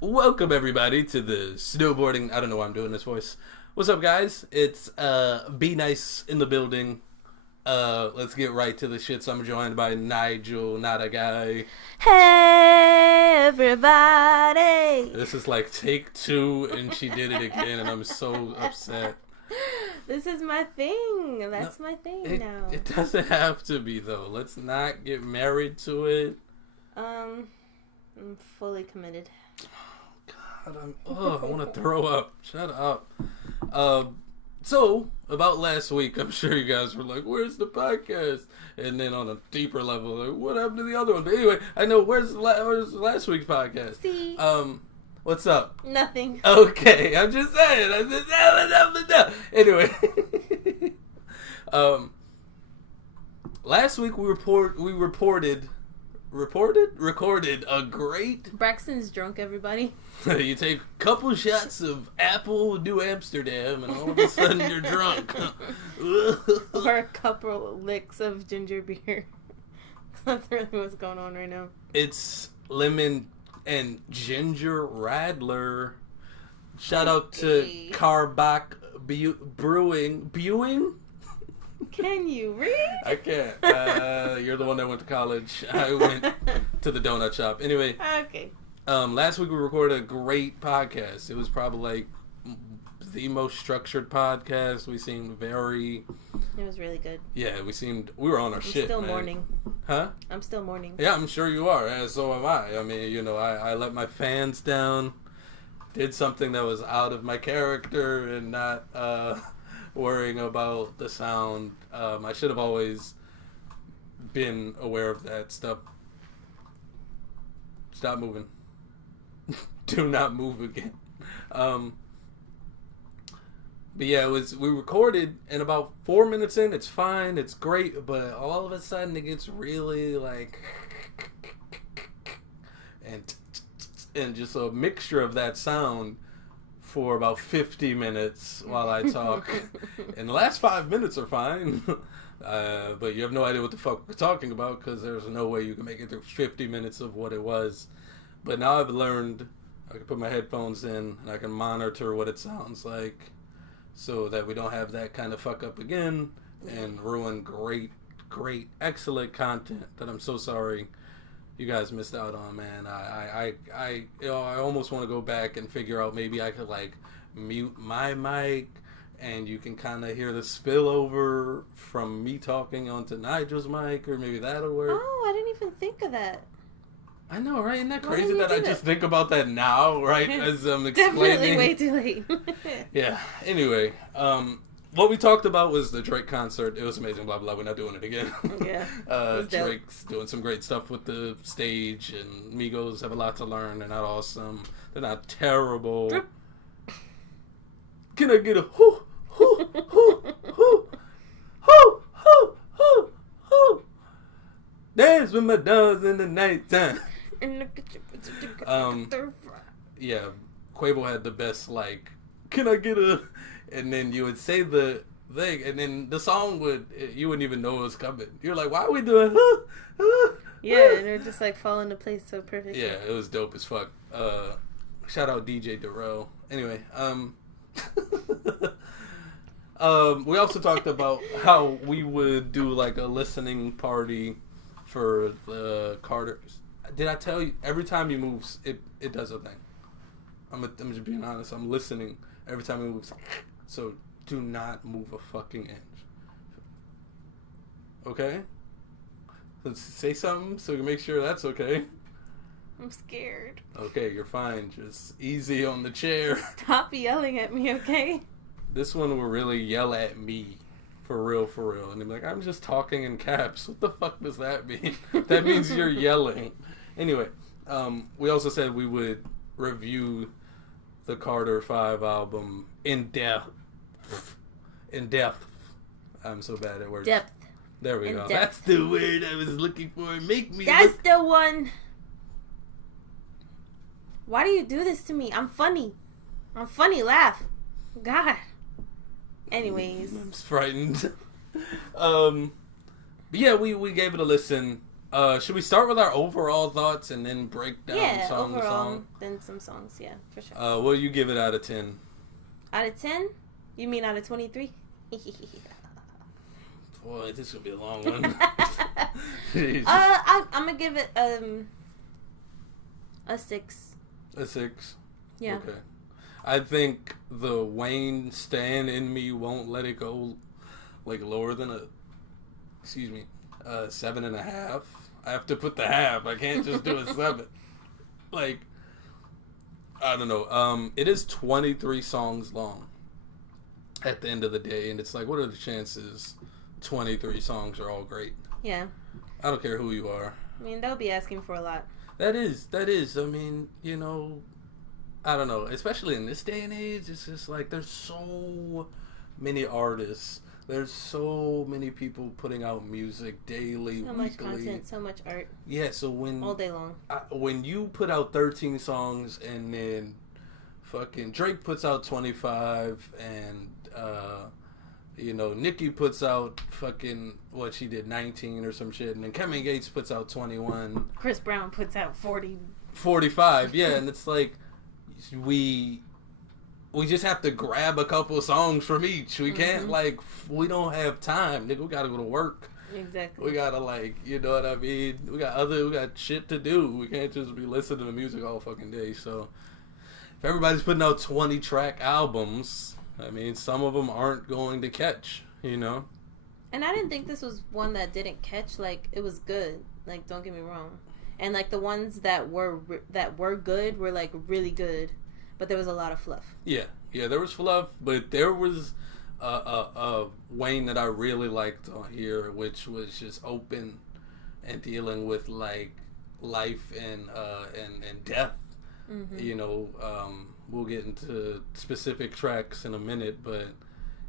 Welcome everybody to the snowboarding. I don't know why I'm doing this voice. What's up, guys? It's Be Nice in the building. Let's get right to the shit. So I'm joined by Nigel, not a guy. Hey everybody! This is like take 2, and she did it again, and I'm so upset. This is my thing. That's my thing now. It doesn't have to be though. Let's not get married to it. I'm fully committed. God, I want to throw up. Shut up. So, about last week, I'm sure you guys were like, where's the podcast? And then on a deeper level, like, what happened to the other one? But anyway, I know, where's last week's podcast? See? What's up? Nothing. Okay, I'm just saying. Anyway. Last week we recorded a great... Braxton's drunk, everybody. You take a couple shots of Apple New Amsterdam and all of a sudden you're drunk. Or a couple licks of ginger beer. That's really what's going on right now. It's lemon and ginger radler. Shout out to Carbach Brewing. Can you read? I can't. You're the one that went to college. I went to the donut shop. Anyway. Okay. Last week we recorded a great podcast. It was probably like the most structured podcast. We seemed very... It was really good. Yeah, we were on our shit, still man. mourning. Huh? I'm still mourning. Yeah, I'm sure you are. And so am I. I mean, you know, I let my fans down. Did something that was out of my character and not worrying about the sound. I should have always been aware of that stuff. Stop moving. Do not move again. But yeah, we recorded, and about 4 minutes in, it's fine, it's great, but all of a sudden it gets really like, and just a mixture of that sound for about 50 minutes while I talk. And the last 5 minutes are fine, but you have no idea what the fuck we're talking about because there's no way you can make it through 50 minutes of what it was. But now I've learned I can put my headphones in and I can monitor what it sounds like so that we don't have that kind of fuck up again and ruin great, excellent content that I'm so sorry you guys missed out on, man. I almost want to go back and figure out maybe I could like mute my mic and you can kind of hear the spillover from me talking onto Nigel's mic, or maybe that'll work. Oh, I didn't even think of that. I know, right? Isn't that crazy that I just think about that now, right? As I'm explaining. Definitely way too late. Yeah. Anyway, what we talked about was the Drake concert. It was amazing, blah, blah. We're not doing it again. Yeah. Drake's doing some great stuff with the stage, and Migos have a lot to learn. They're not awesome. They're not terrible. Drip. Can I get a hoo, hoo, hoo, hoo, hoo, hoo, hoo, hoo? Dance with my dogs in the nighttime. Yeah, Quavo had the best, like, can I get a, and then you would say the thing, and then the song you wouldn't even know it was coming. You're like, why are we doing, yeah, and they're just, like, fall into place so perfectly. Yeah, it was dope as fuck. Shout out DJ Darrell. Anyway, we also talked about how we would do, like, a listening party for the Carters. Did I tell you, every time he moves, it does a thing. I'm just being honest. I'm listening every time he moves. So do not move a fucking inch. Okay? Let's say something so we can make sure that's okay. I'm scared. Okay, you're fine. Just easy on the chair. Stop yelling at me, okay? This one will really yell at me. For real. And they're like, I'm just talking in caps. What the fuck does that mean? That means you're yelling. Anyway, we also said we would review the Carter 5 album in depth. I'm so bad at words. Depth. There we in go. Depth. That's the word I was looking for. That's the one. Why do you do this to me? I'm funny. Laugh. God. Anyways. I'm frightened. But yeah, we gave it a listen. Should we start with our overall thoughts and then break down song to song? Then some songs, yeah, for sure. What do you give it out of 10? Out of 10? You mean out of 23? Boy, this will be a long one. I'm gonna give it a 6. A 6? Yeah. Okay. I think the Wayne stan in me won't let it go like lower than a 7.5. I have to put the half. I can't just do a 7. Like, I don't know. It is 23 songs long at the end of the day, and it's like, what are the chances 23 songs are all great? Yeah. I don't care who you are. I mean, that would be asking for a lot. That is. I mean, you know, I don't know. Especially in this day and age, it's just like there's so many artists. There's so many people putting out music daily, so weekly. Much content, so much art. Yeah, so all day long. When you put out 13 songs and then fucking Drake puts out 25 and you know, Nicki puts out fucking what she did 19 or some shit, and then Kevin Gates puts out 21. Chris Brown puts out 45, yeah, and it's like we just have to grab a couple songs from each. We can't we don't have time, nigga. We gotta go to work. Exactly. We gotta you know what I mean? We got shit to do. We can't just be listening to music all fucking day. So if everybody's putting out 20-track albums, I mean, some of them aren't going to catch, you know? And I didn't think this was one that didn't catch. Like, it was good. Like, don't get me wrong. And, like, the ones that were good were, like, really good. But there was a lot of fluff. Yeah, there was fluff. But there was a Wayne that I really liked on here, which was just open and dealing with, like, life and death. Mm-hmm. You know, we'll get into specific tracks in a minute, but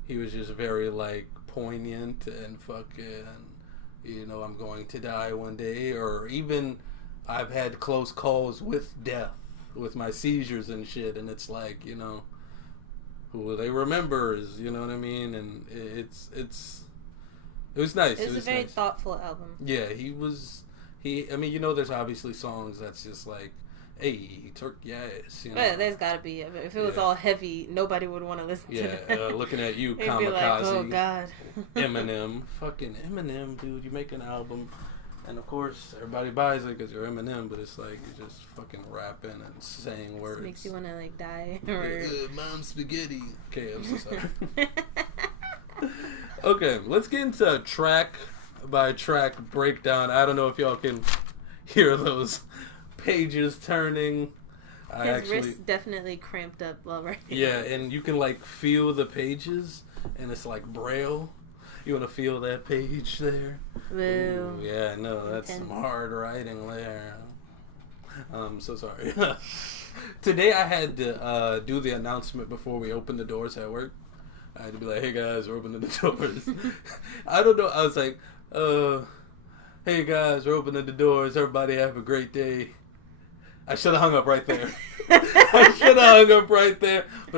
he was just very, like, poignant and fucking, you know, I'm going to die one day, or even I've had close calls with death, with my seizures and shit, and it's like, you know, who they remember is, you know what I mean, and it was nice. It was a very thoughtful album. Yeah, I mean, you know, there's obviously songs that's just like, hey, he took yes. You know? But there's gotta be. If it was all heavy, nobody would want to listen to it. Yeah, looking at you, Kamikaze. Be like, oh, God. Eminem. Fucking Eminem, dude. You make an album, and of course, everybody buys it because you're Eminem, but it's like you're just fucking rapping and saying words. Makes you want to, like, die. Or... Mom spaghetti. Okay, I'm so sorry. Okay, let's get into track by track breakdown. I don't know if y'all can hear those pages turning. His wrist definitely cramped up while writing. Yeah, and you can like feel the pages, and it's like braille. You want to feel that page there? Ooh, yeah, no, that's some hard writing there. I'm so sorry. Today I had to do the announcement before we opened the doors at work. I had to be like, hey guys, we're opening the doors. I don't know. I was like, hey guys, we're opening the doors. Everybody have a great day. I should have hung up right there. But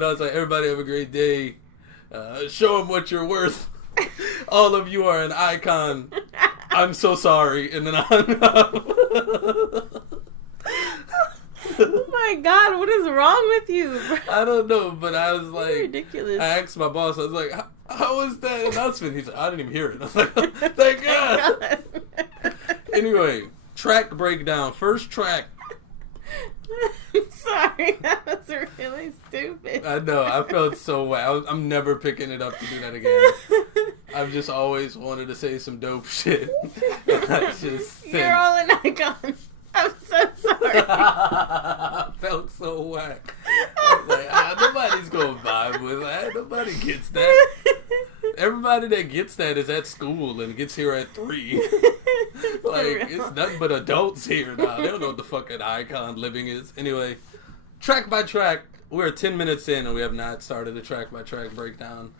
I was like, everybody have a great day. Show them what you're worth. All of you are an icon. I'm so sorry. And then I hung up. Oh my God, what is wrong with you? I don't know, but I was like, ridiculous. I asked my boss, I was like, how was that announcement? He said, I didn't even hear it. I was like, thank God. Anyway, track breakdown. First track. I'm sorry, that was really stupid. I know, I felt so bad. I'm never picking it up to do that again. I've just always wanted to say some dope shit. You're all an icon. I'm so sorry. I felt so whack. I was like, nobody's gonna vibe with that. Nobody gets that. Everybody that gets that is at school and gets here at 3. Like, it's nothing but adults here now. They don't know what the fucking icon living is. Anyway, track by track, we're 10 minutes in and we have not started a track by track breakdown.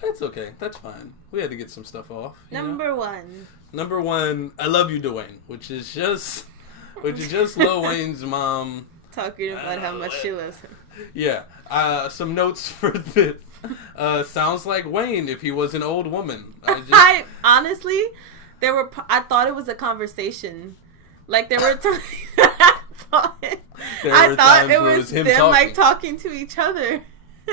That's okay. That's fine. We had to get some stuff off. Number one, I Love You, Dwayne, which is just Lil Wayne's mom talking about how much she loves him. Yeah. Some notes for this. Sounds like Wayne if he was an old woman. I honestly, I thought it was a conversation. Like they were I thought it was them talking. Like talking to each other.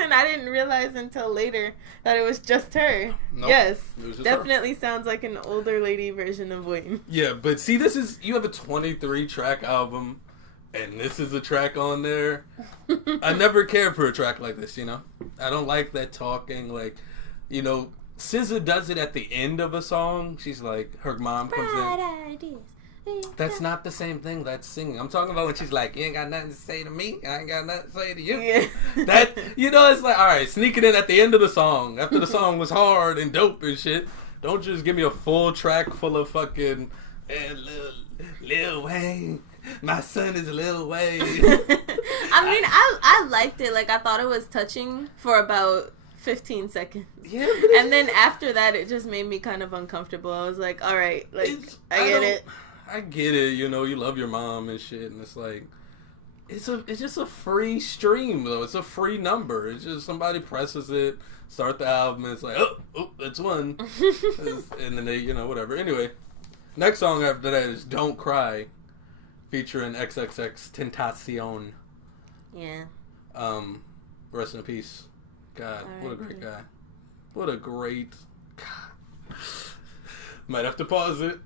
And I didn't realize until later that it was just her. Nope, yes, just definitely her. Sounds like an older lady version of Wayne. Yeah, but see, you have a 23 track album, and this is a track on there. I never cared for a track like this, you know? I don't like that talking, like, you know, SZA does it at the end of a song. She's like, her mom comes in. That's not the same thing. That's singing. I'm talking about when she's like, you ain't got nothing to say to me. I ain't got nothing to say to you. Yeah. That, you know, it's like, all right, sneaking in at the end of the song. After the song was hard and dope and shit. Don't just give me a full track full of fucking Lil Wayne. My son is Lil Wayne. I mean, I liked it. Like, I thought it was touching for about 15 seconds. Yeah. And then after that, it just made me kind of uncomfortable. I was like, all right, like, I get it. I get it, you know, you love your mom and shit, and it's like, it's just a free stream, though. It's a free number. It's just somebody presses it, start the album, and it's like, oh, that's one. And then they, you know, whatever. Anyway, next song after that is Don't Cry, featuring XXX Tentacion. Yeah. Rest in peace. God, what a great guy. What a great... God. Might have to pause it.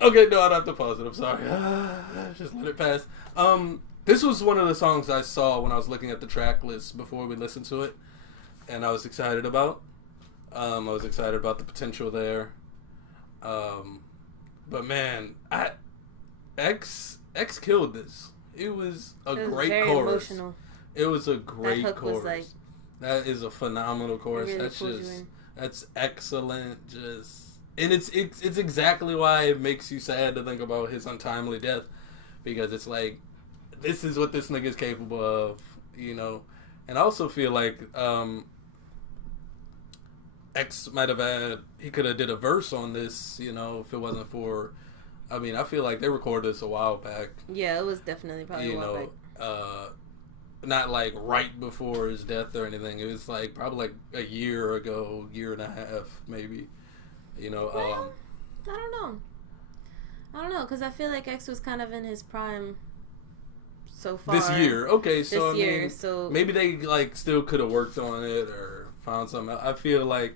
Okay, no, I don't have to pause it. I'm sorry. Just let it pass. This was one of the songs I saw when I was looking at the track list before we listened to it, and I was excited about. I was excited about the potential there. But man, X killed this. It was a great very chorus. Emotional. It was a great chorus. Like, that is a phenomenal chorus. Really that's excellent. And it's exactly why it makes you sad to think about his untimely death, because it's like, this is what this nigga's capable of, you know. And I also feel like X might have he could have did a verse on this, you know, if it wasn't for, I mean, I feel like they recorded this a while back. Yeah, it was definitely probably a while back. Not like right before his death or anything. It was like probably like a year ago, year and a half, maybe. You know, well, I don't know, because I feel like X was kind of in his prime so far. This year. Okay, so so maybe they like still could have worked on it or found something else. I feel like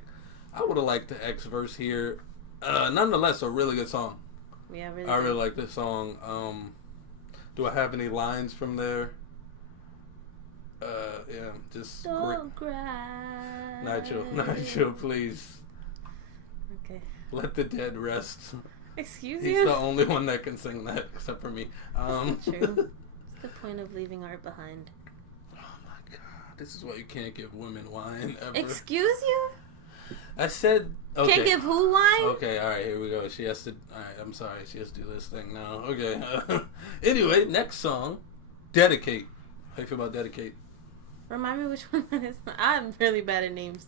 I would have liked the X verse here. Nonetheless, a really good song. Yeah, I really like this song. Do I have any lines from there? Yeah, just don't cry. Nigel, please. Okay. Let the dead rest. Excuse you? He's the only one that can sing that, except for me. That's not true. What's the point of leaving art behind? Oh my god. This is why you can't give women wine ever. Excuse you? I said... Okay. Can't give who wine? Okay, alright, here we go. She has to... Alright, I'm sorry. She has to do this thing now. Okay. Anyway, next song. Dedicate. How you feel about Dedicate? Remind me which one that is. I'm really bad at names.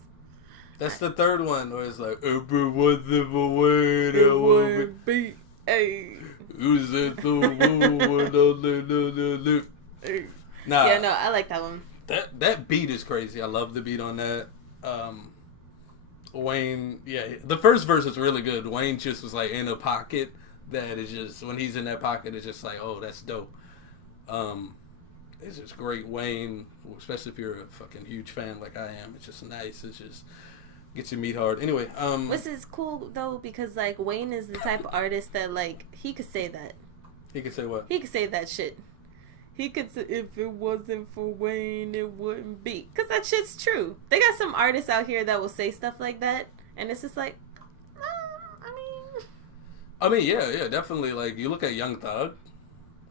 That's the third one where it's like, everyone's in the way that would be. Hey. Who's it the woman? Nah. Yeah, no, I like that one. That beat is crazy. I love the beat on that. Wayne, yeah, the first verse is really good. Wayne just was like in a pocket that is just, when he's in that pocket, it's just like, oh, that's dope. It's just great. Wayne, especially if you're a fucking huge fan like I am, it's just nice. It's just gets you meat hard. Anyway, this is cool though, because like Wayne is the type of artist that like he could say that. He could say what? He could say that shit. He could say, if it wasn't for Wayne, it wouldn't be. Because that shit's true. They got some artists out here that will say stuff like that, and it's just like, I mean, yeah, definitely. Like, you look at Young Thug,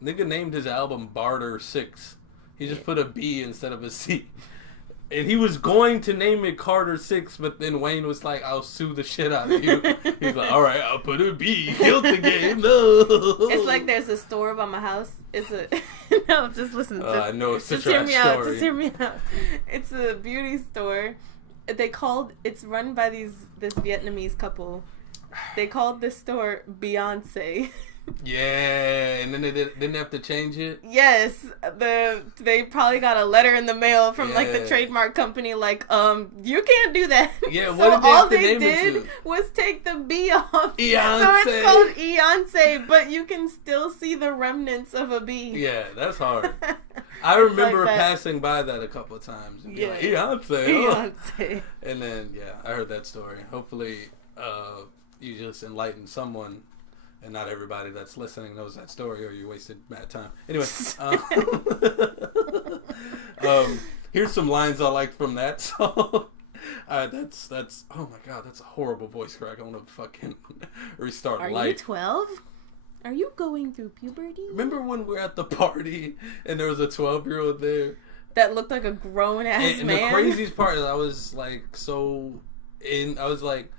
nigga named his album Barter 6. He just put a B instead of a C. And he was going to name it Carter 6, but then Wayne was like, I'll sue the shit out of you. He's like, alright, I'll put a B. Killed the game. No. It's like there's a store by my house. It's a... No, just listen. I know it's a just trash story. Just hear me out. It's a beauty store. It's run by this Vietnamese couple. They called this store Beyonce. Yeah, and then they didn't have to change it. Yes, they probably got a letter in the mail from like the trademark company, like, you can't do that. Yeah, so what did they all have to they name did it to? was take the B off. Beyonce. So it's called Beyonce, but you can still see the remnants of a B. Yeah, that's hard. I remember passing by that a couple of times. And like, Beyonce. And then, I heard that story. Hopefully, you just enlighten someone, and not everybody that's listening knows that story, or you wasted mad time. Anyway, here's some lines I liked from that song. That's oh my god, that's a horrible voice crack. I want to fucking restart. Are you 12? Are you going through puberty? Remember when we were at the party and there was a 12-year-old there that looked like a grown ass man? And the craziest part is I was like I was like,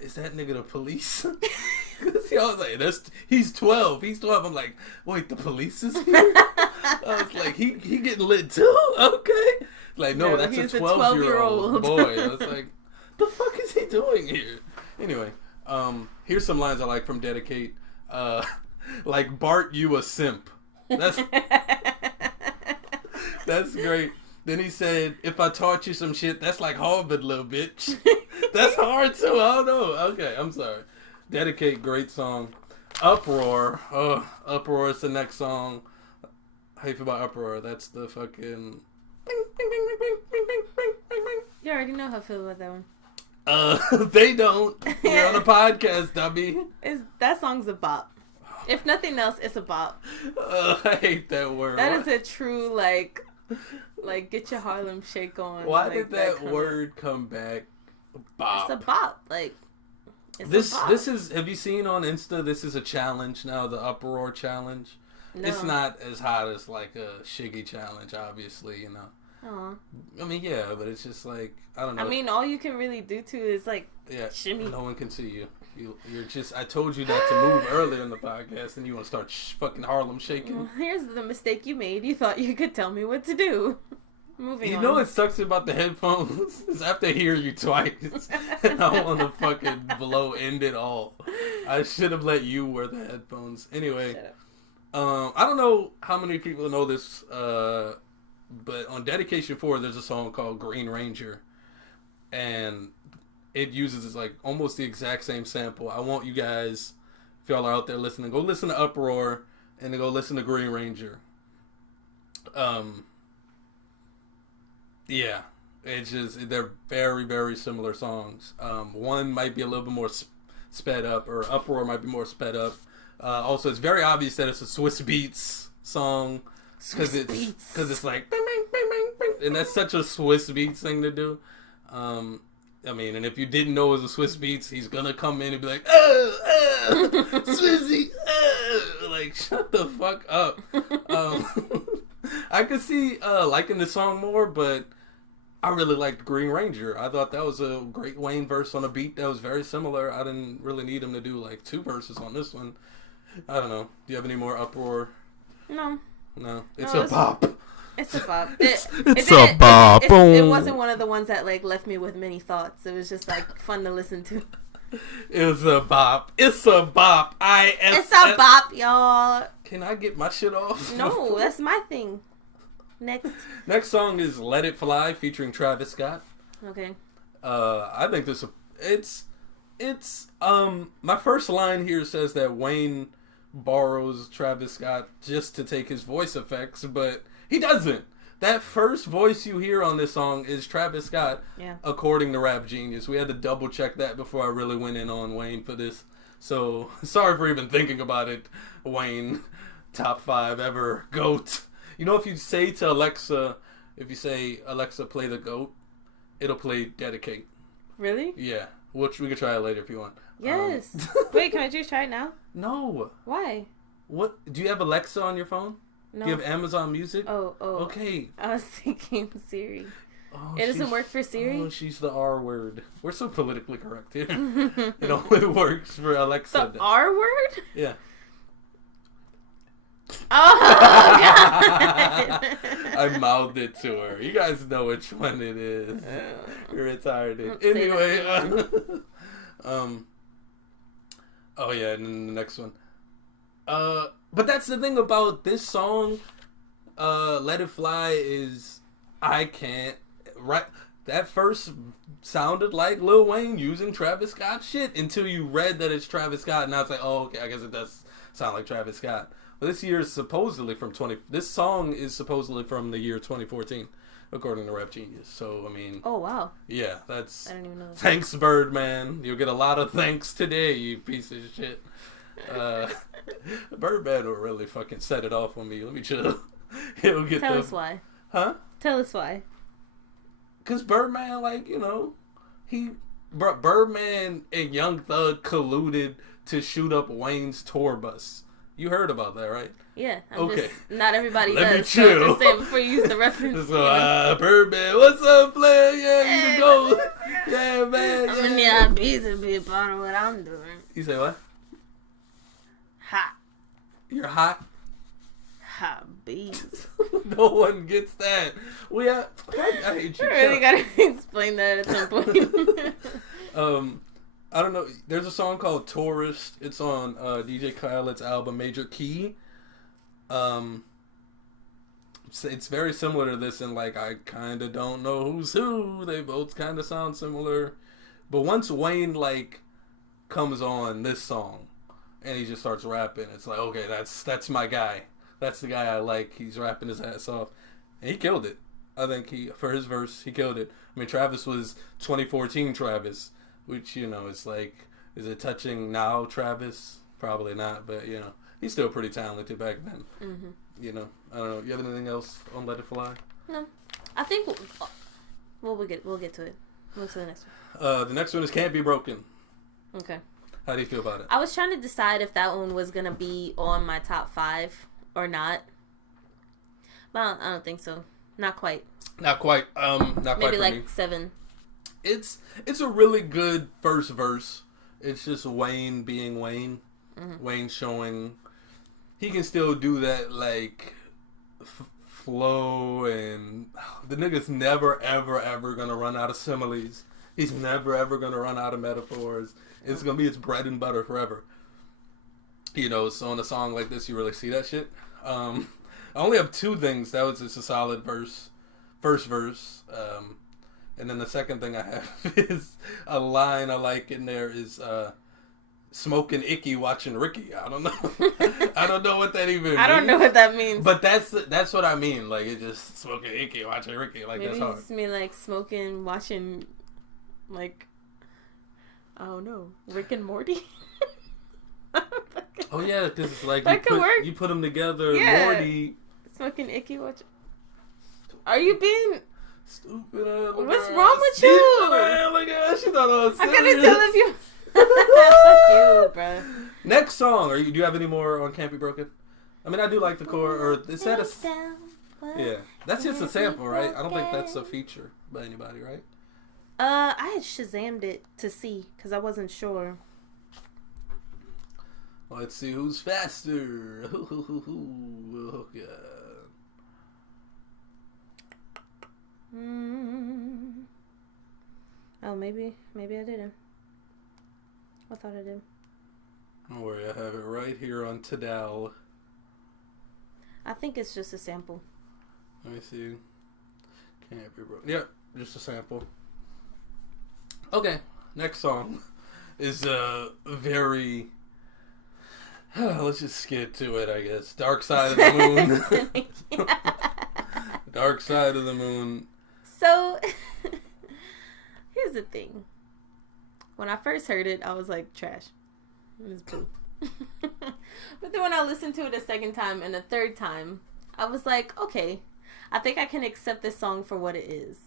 is that nigga the police? I was like, he's 12. He's 12. I'm like, wait, the police is here? I was like, he getting lit too? Okay. Like, no, that's a 12-year-old boy. I was like, the fuck is he doing here? Anyway, here's some lines I like from Dedicate. Like, Bart, you a simp. That's great. Then he said, if I taught you some shit, that's like Harvard, little bitch. That's hard too. I don't know. Okay, I'm sorry. Dedicate, great song. Uproar. Oh, Uproar is the next song. How you feel about Uproar? That's the fucking... You already know how I feel about that one. They don't. We're on a podcast, dummy. That song's a bop. If nothing else, it's a bop. I hate that word. That is a true, like get your Harlem Shake on. Why did that word come back? Bop. It's a bop. Like, this is. Have you seen on Insta? This is a challenge now. The Uproar challenge. No. It's not as hot as like a Shiggy challenge, obviously. You know. Aww. I mean, yeah, but it's just like, I don't know. I mean, all you can really do too is like shimmy. No one can see you. You're just. I told you not to move earlier in the podcast, and you want to start fucking Harlem shaking. Well, here's the mistake you made. You thought you could tell me what to do. Moving on. You know what sucks about the headphones is I have to hear you twice, and I want to fucking end it all. I should have let you wear the headphones. Anyway, I don't know how many people know this, but on Dedication 4, there's a song called Green Ranger, and it uses like almost the exact same sample. I want you guys, if y'all are out there listening, go listen to Uproar and then go listen to Green Ranger. Yeah, it's just, they're very, very similar songs. One might be a little bit more sped up, or Uproar might be more sped up. Also, it's very obvious that it's a Swiss Beats song, because it's like bing, bing, bing, bing, bing, and that's such a Swiss Beats thing to do. I mean, and if you didn't know it was a Swiss Beats, he's gonna come in and be like, Swissy, like, shut the fuck up. I could see liking the song more, but I really liked Green Ranger. I thought that was a great Wayne verse on a beat that was very similar. I didn't really need him to do like 2 verses on this one. I don't know. Do you have any more Uproar? No. It's a bop. It's a bop. It's a bop. It wasn't one of the ones that like left me with many thoughts. It was just like fun to listen to. It's a bop. It's a bop. It's a bop, y'all. Can I get my shit off? No, that's my thing. Next song is Let It Fly featuring Travis Scott. Okay. I think it's my first line here says that Wayne borrows Travis Scott just to take his voice effects, but he doesn't. That first voice you hear on this song is Travis Scott, according to Rap Genius. We had to double check that before I really went in on Wayne for this. So, sorry for even thinking about it, Wayne. Top 5 ever, GOAT. You know, if you say Alexa, play the GOAT, it'll play Dedicate. Really? Yeah. Which we could try it later if you want. Yes. Wait, can I just try it now? No. Why? What? Do you have Alexa on your phone? No. Do you have Amazon Music? Oh. Okay. I was thinking Siri. Oh, it doesn't work for Siri? Oh, she's the R word. We're so politically correct here. It only works for Alexa. The R word? Yeah. Oh, God. I mouthed it to her. You guys know which one it is. You're retarded. Anyway. Oh, yeah, and then the next one. But that's the thing about this song, Let It Fly, is I can't right. That first sounded like Lil Wayne using Travis Scott shit until you read that it's Travis Scott. Now it's like, oh, okay, I guess it does sound like Travis Scott. But this year is supposedly from This song is supposedly from the year 2014, according to Rap Genius. So I mean, oh wow, yeah, that's. I didn't even know that. Thanks, Birdman. You'll get a lot of thanks today, you piece of shit. Birdman will really fucking set it off on me. Let me chill. He'll get. Tell us why. Huh? Tell us why. Cause Birdman, like, you know, Birdman and Young Thug colluded to shoot up Wayne's tour bus. You heard about that, right? Yeah. Okay. Not everybody Let does. me chill. So just say before you use the reference. So, Birdman, what's up, player? Yeah, you go. Yeah, man. I'm in the IBs and be a part of what I'm doing. You say what? Hot. You're hot? Hot bees. No one gets that. I hate you. I really gotta explain that at some point. I don't know. There's a song called Tourist. It's on DJ Khaled's album Major Key. It's very similar to this, and like I kind of don't know who's who. They both kind of sound similar, but once Wayne like comes on this song, and he just starts rapping, it's like, okay, that's my guy. That's the guy I like. He's rapping his ass off, and he killed it. I think for his verse, he killed it. I mean, Travis was 2014 Travis, which, you know, it's like, is it touching now Travis? Probably not, but, you know, he's still pretty talented back then. Mm-hmm. You know, I don't know. You have anything else on Let It Fly? No. I think we'll get to it. We'll to the next one. The next one is Can't Be Broken. Okay. How do you feel about it? I was trying to decide if that one was going to be on my top 5 or not. Well, I don't think so. Not quite. Not quite. Not quite. Maybe for like me. 7. It's a really good first verse. It's just Wayne being Wayne. Mm-hmm. Wayne showing he can still do that like flow, and the nigga's never ever gonna run out of similes. He's never ever gonna run out of metaphors. It's gonna be his bread and butter forever. You know, so on a song like this, you really see that shit. I only have 2 things. That was just a solid verse. First verse. And then the second thing I have is a line I like in there is smoking icky watching Ricky. I don't know. I don't know what that even means. I don't know what that means. But that's what I mean. Like, it's just smoking icky watching Ricky. Like, maybe that's hard. It's me like smoking, watching, like, I don't know, Rick and Morty. Oh yeah, because it's like you put them together. Yeah. Morty smoking icky watching. Are you being stupid? What's wrong with you? Like, she thought I was serious. I couldn't tell if you. Fuck you, bro. Next song. Do you have any more on Can't Be Broken? I mean, I do like the core. Or is that yeah, that's just a sample, right? I don't think that's a feature by anybody, right? I had Shazammed it to see because I wasn't sure. Let's see who's faster. Oh, God. Oh, maybe I didn't. I thought I did. Don't worry, I have it right here on Tidal. I think it's just a sample. Let me see. Can't Be Broken. Yep, just a sample. Okay, next song is very... let's just get to it, I guess. Dark Side of the Moon. Dark Side of the Moon. So, here's the thing. When I first heard it, I was like, trash. It was poo. But then when I listened to it a second time and a third time, I was like, okay, I think I can accept this song for what it is.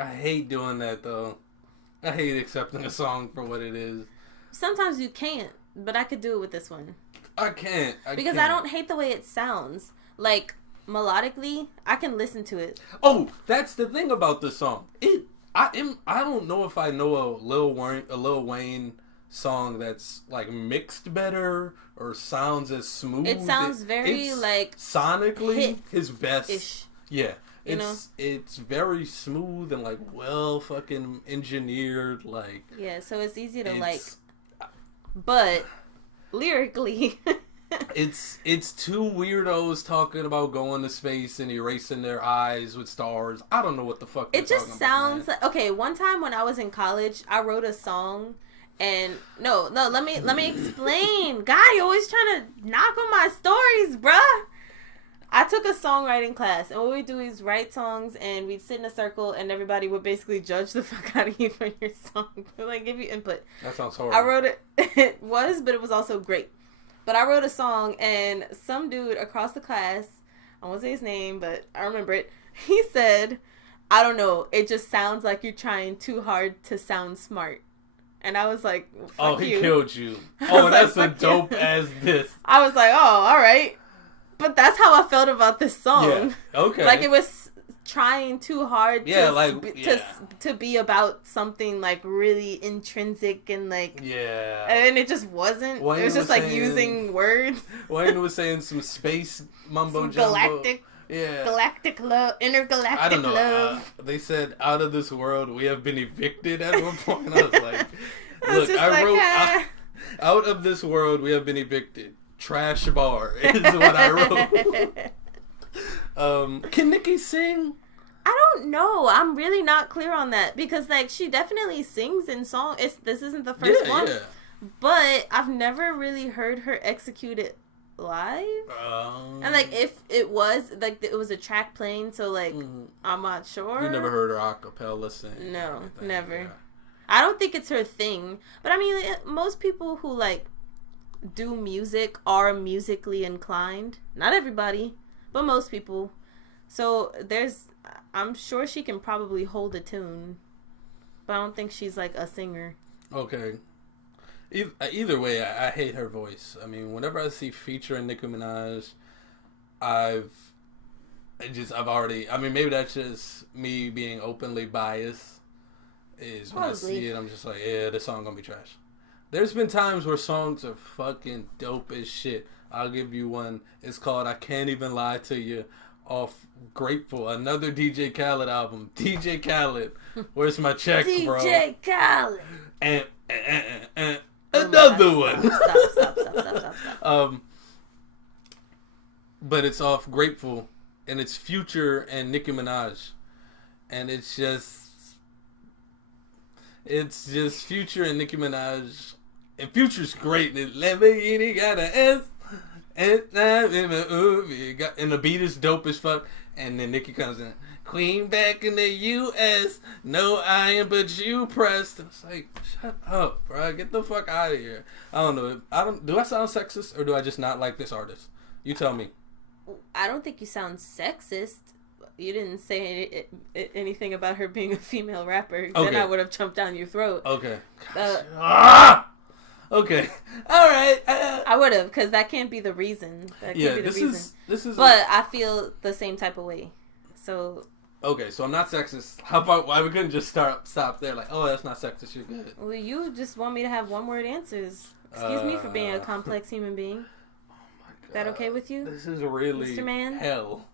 I hate doing that, though. I hate accepting a song for what it is. Sometimes you can't, but I could do it with this one. I can't. Because I don't hate the way it sounds. Like, melodically, I can listen to it. Oh, that's the thing about this song. I don't know if I know a Lil Wayne song that's like mixed better or sounds as smooth. It sounds very like sonically his best. Ish. Yeah. It's very smooth and like well fucking engineered, like yeah, so it's easy to like, but lyrically It's two weirdos talking about going to space and erasing their eyes with stars. I don't know what the fuck. It just sounds like, okay. One time when I was in college, I wrote a song, and no. Let me explain. Guy, you always trying to knock on my stories, bruh. I took a songwriting class, and what we do is write songs, and we'd sit in a circle, and everybody would basically judge the fuck out of you for your song, like give you input. That sounds horrible. I wrote it. It was, but it was also great. But I wrote a song, and some dude across the class, I won't say his name, but I remember it. He said, "I don't know. It just sounds like you're trying too hard to sound smart." And I was like, fuck "Oh, he you. killed you." Oh, that's like, a dope as this. I was like, "Oh, all right." But that's how I felt about this song. Yeah. Okay. Like it was trying too hard to be about something like really intrinsic and like and it just wasn't. Wayne it was just was like using words. Wayne was saying some space mumbo jumbo. Galactic love, intergalactic I don't know. love. They said out of this world we have been evicted at one point. I was like, look, I wrote out of this world we have been evicted. Trash bar is what I wrote. Can Nicki sing? I don't know. I'm really not clear on that because like she definitely sings in song. This isn't the first one, but I've never really heard her execute it live. And like if it was like it was a track playing, so like I'm not sure. You never heard her a cappella sing? No, never. Yeah. I don't think it's her thing, but I mean most people who like do music are musically inclined. Not everybody, but most people. So I'm sure she can probably hold a tune, but I don't think she's like a singer. Okay. Either way, I hate her voice. I mean, whenever I see featuring Nicki Minaj, I've already, I mean, maybe that's just me being openly biased, is when I see it, I'm just like, yeah, this song gonna be trash. There's been times where songs are fucking dope as shit. I'll give you one. It's called I Can't Even Lie to You off Grateful. Another DJ Khaled album. DJ Khaled. Where's my check, bro? DJ Khaled. And another one. Stop. But it's off Grateful. And it's Future and Nicki Minaj. And it's just Future and Nicki Minaj. And Future's great. And Lamborghini got an S. And the beat is dope as fuck. And then Nicki comes in. Queen back in the U.S. No iron but you pressed. And it's like, shut up, bro. Get the fuck out of here. I don't know. Do I sound sexist or do I just not like this artist? You tell me. I don't think you sound sexist. You didn't say anything about her being a female rapper. Okay. Then I would have jumped down your throat. Okay. Okay. All right. I would have, because that can't be the reason. That can't be the reason. This is. But I feel the same type of way. So. Okay, so I'm not sexist. How about why we couldn't just stop there? Like, oh, that's not sexist. You're good. Well, you just want me to have one-word answers. Excuse me for being a complex human being. Oh my god. Is that okay with you? This is really Mr. Man? Hell.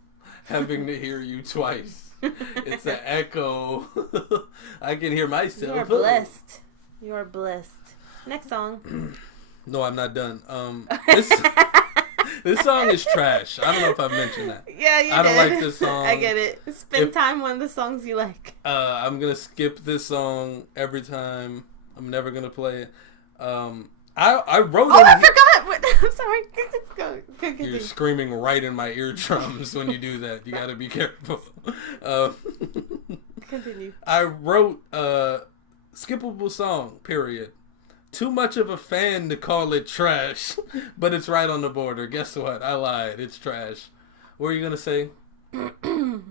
Having to hear you twice. It's an echo. I can hear myself. You are blessed. You are blessed. Next song. No, I'm not done. This song is trash. I don't know if I've mentioned that. Yeah, you did. I don't like this song. I get it. Spend time on the songs you like. I'm going to skip this song every time. I'm never going to play it. I wrote it. Oh, I forgot. I'm sorry. Go. You're screaming right in my eardrums when you do that. You got to be careful. Continue. I wrote a skippable song, period. Too much of a fan to call it trash, but it's right on the border. Guess what? I lied. It's trash. What are you going to say? You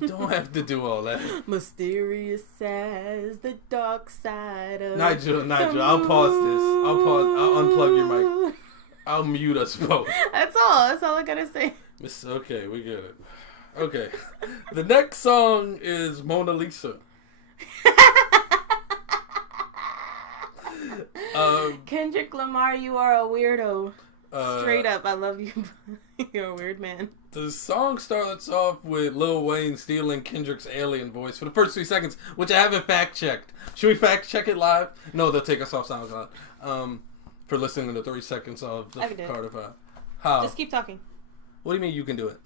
don't have to do all that. Mysterious as the dark side of Nigel, I'll pause this. I'll unplug your mic. I'll mute us both. That's all I gotta say. Okay, we get it. Okay. The next song is Mona Lisa. Kendrick Lamar, you are a weirdo. Straight up, I love you. You're a weird man. The song starts off with Lil Wayne stealing Kendrick's alien voice for the first 3 seconds, which I haven't fact checked. Should we fact check it live? No, they'll take us off SoundCloud. for listening to 3 seconds of the Carter 5. How? Just keep talking. What do you mean you can do it?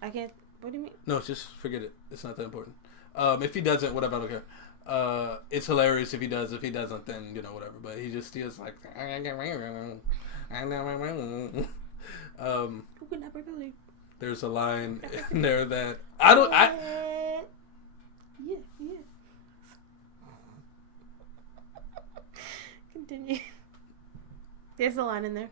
I can't. What do you mean? No, just forget it. It's not that important. If he doesn't, whatever, I don't care. It's hilarious if he does. If he doesn't, then, whatever. But he just feels like... There's a line in there that... Yeah. Continue. There's a line in there.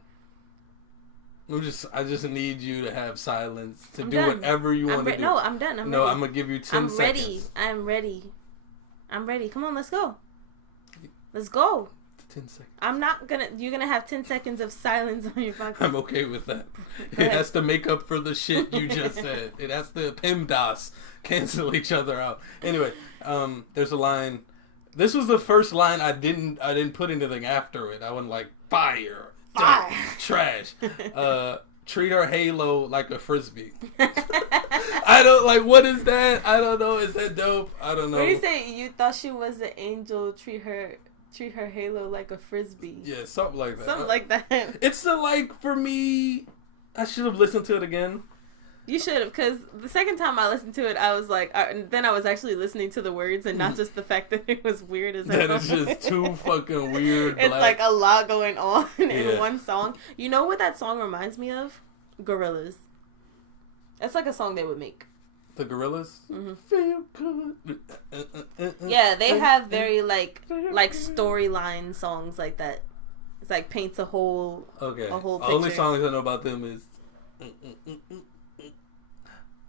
I just need you to have silence to do whatever you want to do. No, I'm done. I'm ready. I'm gonna give you 10 seconds. I'm ready. Come on, let's go. Let's go. 10 seconds. You're gonna have 10 seconds of silence on your podcast. I'm okay with that. It has to make up for the shit you just said. It has to PEMDAS cancel each other out. Anyway, there's a line. This was the first line I didn't put anything after it. I wasn't like fire. Trash. Treat her halo like a frisbee. I don't like. What is that? I don't know. Is that dope? I don't know. What do you say? You thought she was an angel. Treat her halo like a frisbee. Yeah, something like that. Something like that. It's for me. I should have listened to it again. You should have, because the second time I listened to it, I was like, then I was actually listening to the words and not just the fact that it was weird as hell. That is just too fucking weird. It's like a lot going on in one song. You know what that song reminds me of? Gorillaz. That's like a song they would make. The Gorillaz? Mm-hmm. Feel good. Yeah, they have very like storyline songs like that. It's like paints a whole picture. The only songs I know about them is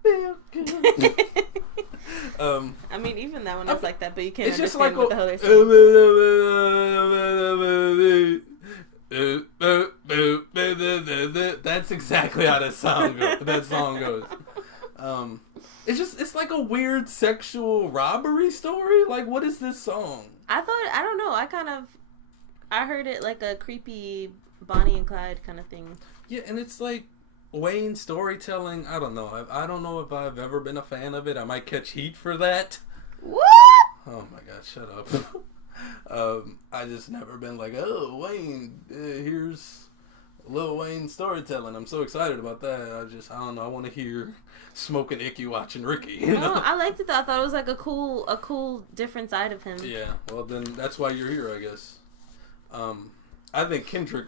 feel good. I mean, even that one is like that, but you can't it's understand just like what the hell they're saying. That's exactly how that song goes. It's like a weird sexual robbery story. Like, what is this song? I don't know. I heard it like a creepy Bonnie and Clyde kind of thing. Yeah, and it's like Wayne storytelling. I don't know. I don't know if I've ever been a fan of it. I might catch heat for that. What? Oh my god, shut up. I just never been like, oh, Wayne, here's Lil Wayne storytelling. I'm so excited about that. I don't know. I want to hear Smoking Icky watching Ricky. You know? I liked it though. I thought it was like a cool different side of him. Yeah. Well, then that's why you're here, I guess. I think Kendrick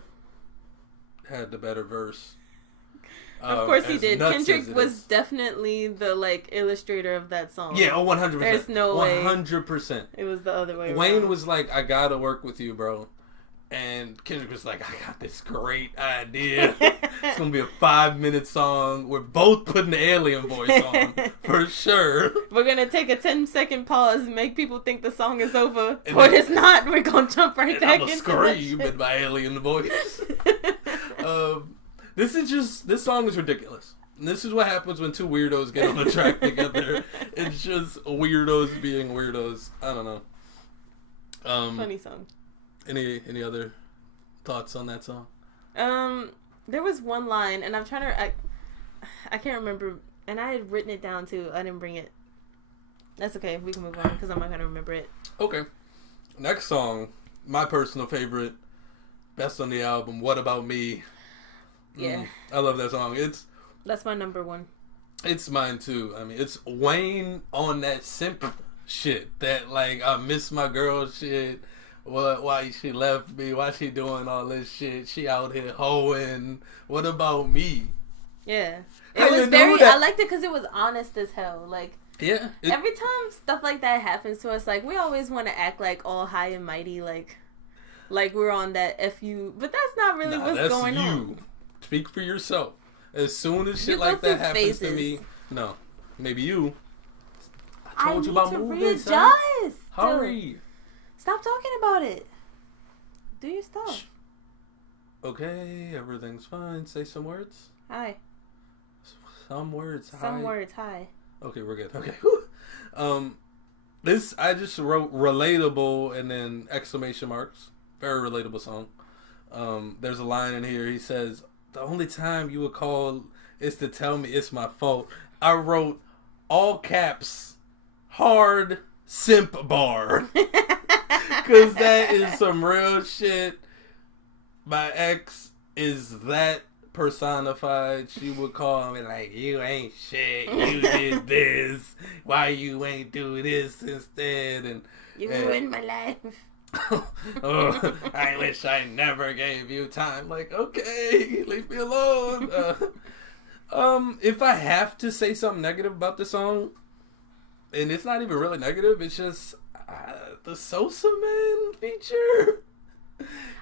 had the better verse. Of course he did. Kendrick was definitely the like illustrator of that song. Yeah, 100%. There's no way. 100%. It was the other way around. Wayne was like, I gotta work with you, bro. And Kendrick was like, I got this great idea. It's gonna be a 5-minute song. We're both putting the alien voice on, for sure. We're gonna take a 10-second pause and make people think the song is over. But it's not. We're gonna jump right back into scream in my alien voice. This song is ridiculous. And this is what happens when two weirdos get on a track together. It's just weirdos being weirdos. I don't know. Funny song. Any other thoughts on that song? There was one line, and I'm trying to... I can't remember, and I had written it down too. I didn't bring it. That's okay. We can move on, because I'm not going to remember it. Okay. Next song, my personal favorite, best on the album, What About Me? Yeah. I love that song. That's my number one. It's mine too. I mean, it's Wayne on that simp shit. That, like, I miss my girl shit. Why she left me? Why she doing all this shit? She out here hoeing. What about me? Yeah. It was very... I liked it because it was honest as hell. Like... Yeah. Every time stuff like that happens to us, like, we always want to act like all high and mighty, like we're on that FU, but that's not really what's going on. Speak for yourself. As soon as shit like that happens to me, no, maybe you. I told you about moving. Readjust. Hurry. Stop talking about it. Do your stuff. Shh. Okay, everything's fine. Say some words. Hi. Some words. Some words. Hi. Okay, we're good. Okay. This I just wrote relatable and then exclamation marks. Very relatable song. There's a line in here. He says, "The only time you would call is to tell me it's my fault." I wrote all caps, hard simp bar, because that is some real shit. my ex is that personified. She would call me like, you ain't shit, you did this, why you ain't do this instead, and you ruined my life. Oh, I wish I never gave you time. Like, okay, leave me alone. If I have to say something negative about the song, and it's not even really negative, it's just the Sosa Man feature.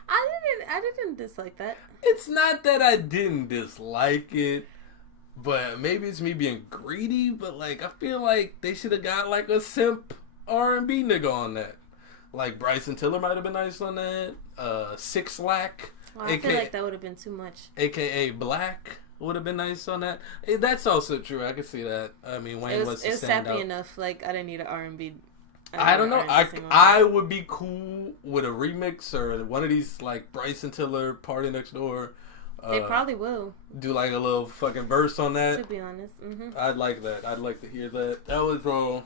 I didn't dislike that. It's not that I didn't dislike it, but maybe it's me being greedy. But like, I feel like they should have got like a simp R&B nigga on that. Like Bryson Tiller might have been nice on that. Six Lack. Well, I feel like that would have been too much. AKA Black would have been nice on that. That's also true. I can see that. I mean, Wayne was sappy enough. Like, I didn't need an R&B. I don't know. I would be cool with a remix or one of these like Bryson Tiller Party Next Door. They probably will do like a little fucking verse on that. To be honest, I'd like that. I'd like to hear that. That was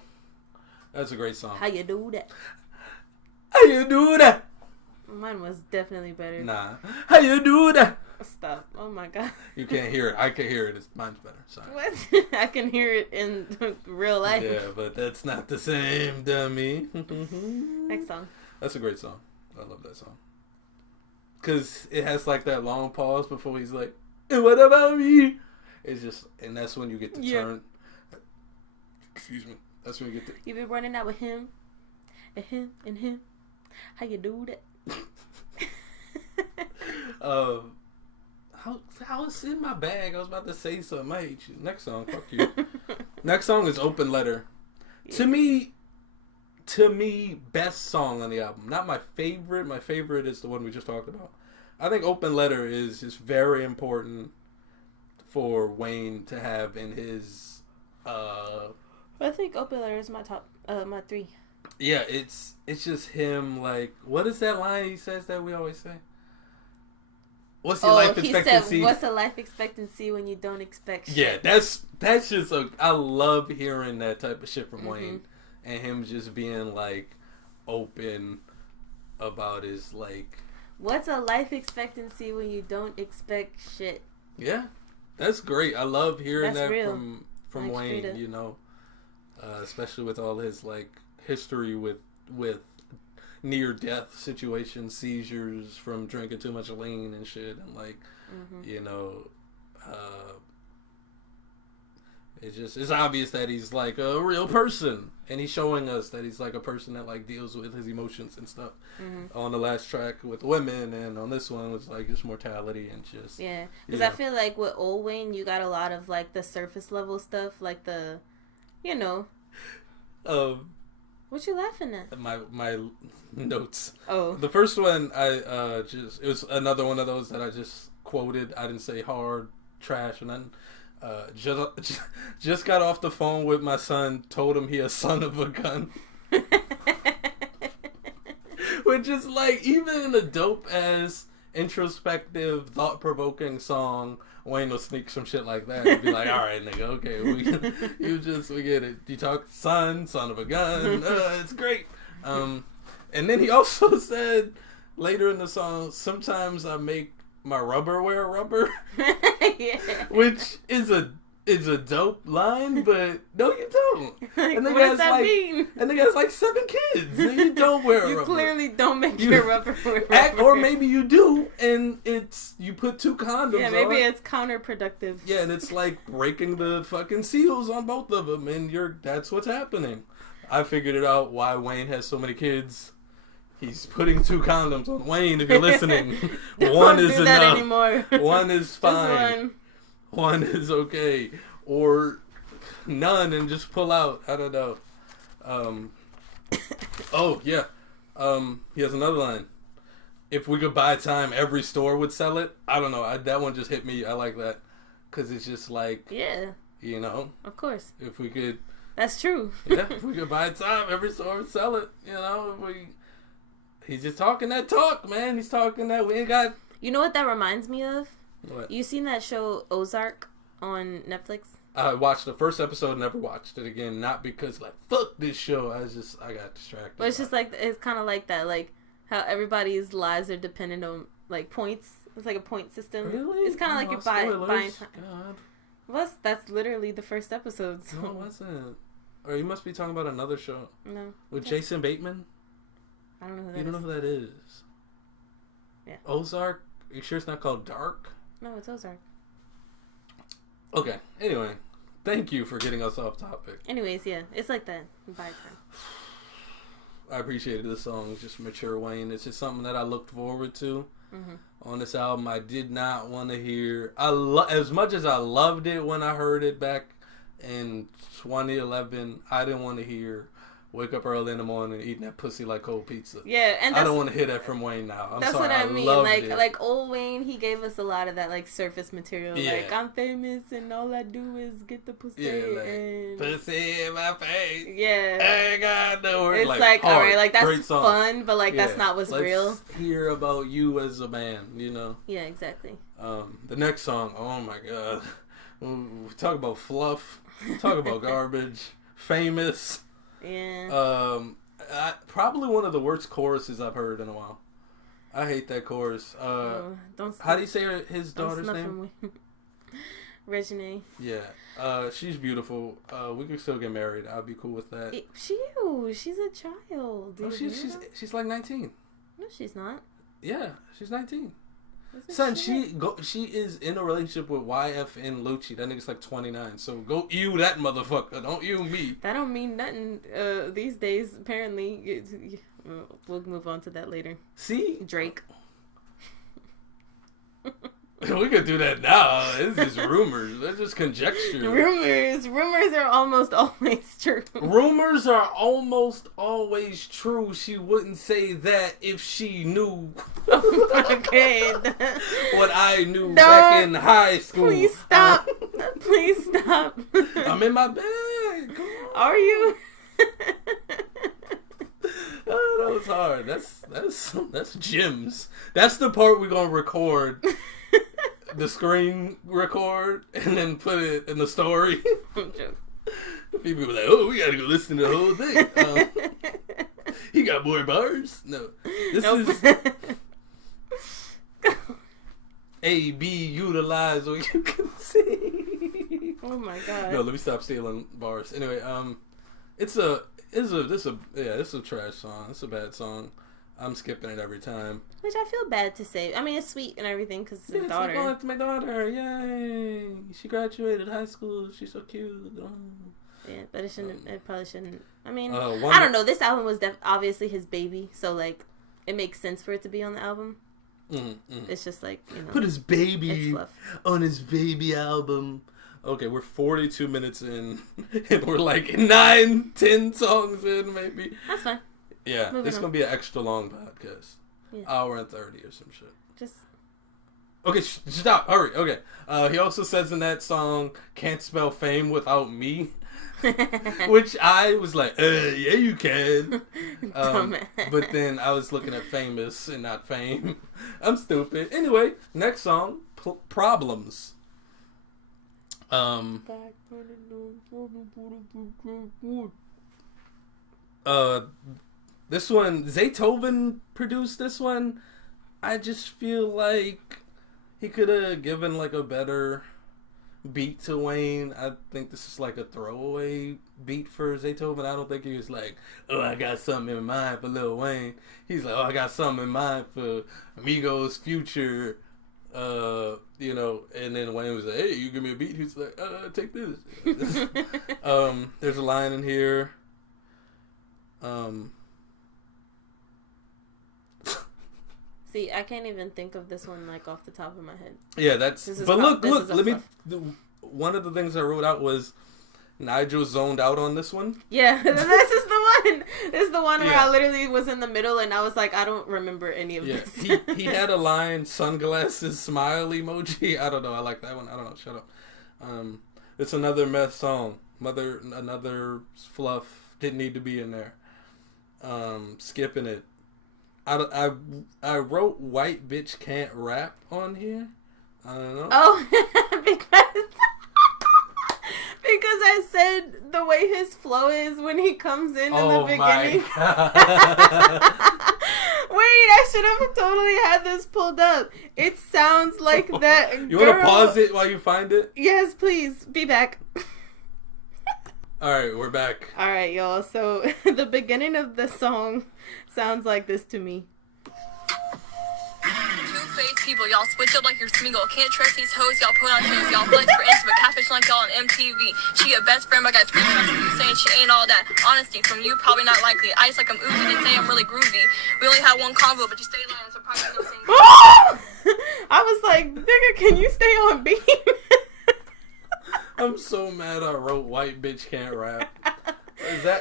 that's a great song. How you do that? How you do that? Mine was definitely better. Nah. How you do that? Stop. Oh my god. You can't hear it. I can hear it. Mine's better. Sorry. What? I can hear it in real life. Yeah, but that's not the same, dummy. Next song. That's a great song. I love that song. Because it has like that long pause before he's like, and what about me? It's just, and that's when you get to turn. Excuse me. That's when you get to. You been running out with him, and him, and him. How you do that? I was in my bag. I was about to say something. I hate you. Next song. Fuck you. Next song is Open Letter. Yeah. To me, best song on the album. Not my favorite. My favorite is the one we just talked about. I think Open Letter is just very important for Wayne to have in his. I think Open Letter is my top. My 3. Yeah, it's just him. Like, what is that line he says that we always say? What's your life expectancy? He said, what's a life expectancy when you don't expect shit? Yeah, that's just I love hearing that type of shit from Wayne, and him just being like open about his like. What's a life expectancy when you don't expect shit? Yeah, that's great. I love hearing that real. from Wayne. You know, especially with all his like history with near-death situations, seizures from drinking too much lean and shit, and like, you know, it's obvious that he's like a real person, and he's showing us that he's like a person that like deals with his emotions and stuff. On the last track with women, and on this one was like just mortality and just because I feel like with old Wayne, you got a lot of like the surface level stuff, like the, you know. What you laughing at? My notes. Oh. The first one, it was another one of those that I just quoted. I didn't say hard, trash, or nothing. Just got off the phone with my son, told him he a son of a gun. Which is like, even in a dope-ass, introspective, thought-provoking song, Wayne will sneak some shit like that and be like, all right, nigga, okay, we get it. You talk son of a gun, it's great. And then he also said later in the song, sometimes I make my rubber wear rubber, which is a dope line, but no, you don't. And what does that mean? And the guy's like 7 kids, and you don't wear a rubber. You clearly don't make your rubber wear rubber. Or maybe you do, and you put 2 condoms on. Yeah, maybe it's counterproductive. Yeah, and it's like breaking the fucking seals on both of them, and that's what's happening. I figured it out why Wayne has so many kids. He's putting 2 condoms on. Wayne, if you're listening, one is enough. Anymore. One is fine. One is okay, or none, and just pull out. I don't know. Oh yeah. He has another line. If we could buy time, every store would sell it. I don't know. That one just hit me. I like that because it's just like, you know. Of course. If we could. That's true. Yeah. If we could buy time, every store would sell it. You know. He's just talking that talk, man. He's talking that we ain't got. You know what that reminds me of? What? You seen that show Ozark on Netflix? I watched the first episode, never watched it again. Not because like fuck this show. I got distracted. But it's just like it's kind of like that, like how everybody's lives are dependent like points. It's like a point system. Really? It's kind of like you're buying time. God. Well, that's literally the first episode. So. No, it wasn't. Or you must be talking about another show. No. With Jason Bateman? I don't know who that is. You don't know who that is? Yeah. Ozark? Are you sure it's not called Dark? No, it's Ozark. Okay. Anyway, thank you for getting us off topic. Anyways, yeah. It's like that. By time. I appreciated this song. It's just mature Wayne. It's just something that I looked forward to on this album. I did not want to hear... as much as I loved it when I heard it back in 2011, I didn't want to hear wake up early in the morning eating that pussy like cold pizza. Yeah, and I don't want to hear that from Wayne now. I'm that's sorry, what I mean. Loved like old Wayne, he gave us a lot of that like surface material. Yeah. Like I'm famous and all I do is get the pussy. Yeah, like, and... pussy in my face. Yeah, I ain't got no word. It's like all right, like that's Great song. fun, but like that's not what's Let's real. Hear about you as a man, you know. Yeah, exactly. The next song, oh my god, we talk about fluff, talk about garbage, famous. Yeah. Probably one of the worst choruses I've heard in a while. I hate that chorus. How do you say his daughter's name? Regine. Yeah. She's beautiful. We could still get married. I'd be cool with that. She's a child. No, she's like 19. No, she's not. Yeah, she's 19. Son, she is in a relationship with YF and Lucci. That nigga's like 29. So go you that motherfucker. Don't you me. That don't mean nothing these days. Apparently, we'll move on to that later. See? Drake. We could do that now. It's just rumors. They're just conjecture. Rumors are almost always true. Rumors are almost always true. She wouldn't say that if she knew. Okay. What I knew back in high school. Please stop. Please stop. I'm in my bed. Are you? Oh, that was hard. That's gems. That's the part we're gonna record. The screen record and then put it in the story. People be like, "Oh, we gotta go listen to the whole thing." He got more bars. No, this is A B utilized so you can see. Oh my god! No, let me stop stealing bars. Anyway, it's a trash song. It's a bad song. I'm skipping it every time. Which I feel bad to say. I mean, it's sweet and everything because it's his daughter. Like, oh, my daughter. Yay. She graduated high school. She's so cute. Oh. Yeah, but it probably shouldn't. I mean, I don't know. This album was obviously his baby. So, like, it makes sense for it to be on the album. It's just like, you know. Put his baby on his baby album. Okay, we're 42 minutes in. And we're like 9-10 songs in, maybe. That's fine. Yeah, it's going to be an extra long podcast. Yeah. Hour and 30 or some shit. Just. Okay, stop. Hurry. Okay. He also says in that song, can't spell fame without me. Which I was like, yeah, you can. But then I was looking at famous and not fame. I'm stupid. Anyway, next song, Problems. This one, Zaytoven produced this one. I just feel like he could have given like a better beat to Wayne. I think this is like a throwaway beat for Zaytoven. I don't think he was like, oh, I got something in mind for Lil Wayne. He's like, oh, I got something in mind for Migos Future. You know, and then Wayne was like, hey, you give me a beat. He's like, take this. There's a line in here. See, I can't even think of this one like off the top of my head. Yeah, look. Let me. One of the things I wrote out was Nigel zoned out on this one. Yeah, this is the one. This is the one where I literally was in the middle and I was like, I don't remember any of this. he had a line, sunglasses, smile emoji. I don't know. I like that one. I don't know. Shut up. It's another meth song. Another fluff. Didn't need to be in there. Skipping it. I wrote white bitch can't rap on here. I don't know. Oh, because I said the way his flow is when he comes in the beginning. I should have totally had this pulled up. It sounds like that You want to pause it while you find it? Yes, please. Be back. Alright, we're back. Alright, y'all. So, the beginning of the song sounds like this to me. Two-faced people, y'all switch up like you're Smeagol. Can't trust these hoes, y'all put on shows. Y'all flex for instance, but catfish like y'all on MTV. She a best friend, but got screenshots of you saying she ain't all that. Honesty from you, probably not likely. Ice like I'm oozy, they say I'm really groovy. We only had one convo, but you stay lying, so probably no saying. I was like, nigga, can you stay on beam? I'm so mad I wrote white bitch can't rap.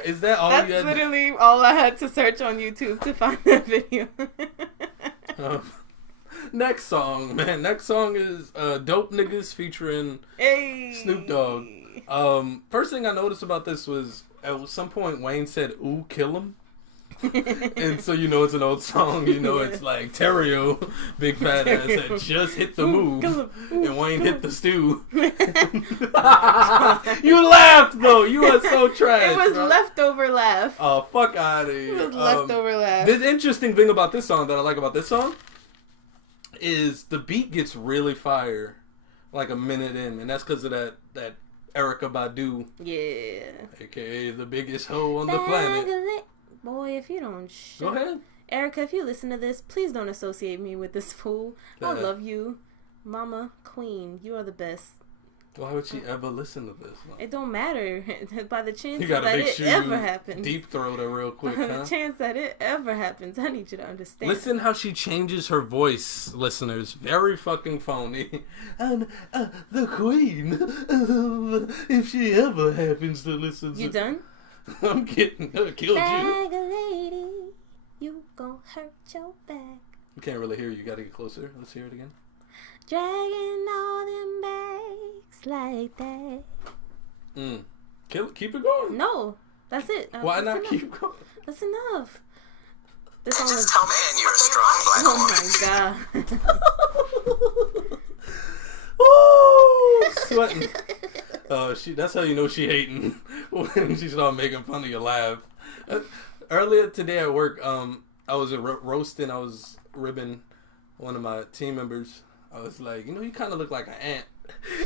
Is that all That's you had? That's literally all I had to search on YouTube to find that video. Next song, man. Next song is Dope Niggas featuring Snoop Dogg. First thing I noticed about this was at some point Wayne said, "Ooh, kill him." And so you know it's an old song. You know it's like Terrio, big fat ass that just hit the move, and Wayne hit the stew. You laughed though. You were so trash. It was leftover laugh. Oh, fuck out of here. It was leftover laugh. The interesting thing about this song that I like about this song is the beat gets really fire like a minute in, and that's because of that Erykah Badu, aka the biggest hoe on the planet. Boy, if you don't go ahead, Erykah, if you listen to this, please don't associate me with this fool. I love you, Mama Queen. You are the best. Why would she ever listen to this? It don't matter. By the chance that it ever happens. Deep throat her real quick, By the chance that it ever happens, I need you to understand. Listen how she changes her voice, listeners. Very fucking phony. And the queen, if she ever happens to listen to... You done? I'm kidding. I killed you. Lady, you gon' hurt your back. We can't really hear you. You gotta get closer. Let's hear it again. Dragging all them bags like that. Keep it going. No, that's it. Why not keep going? That's enough. This song just tell man you're a strong black woman. Oh my god. Ooh, sweating. That's how you know she hating when she started making fun of your laugh. Earlier today at work, I was roasting. I was ribbing one of my team members. I was like, you kind of look like an ant.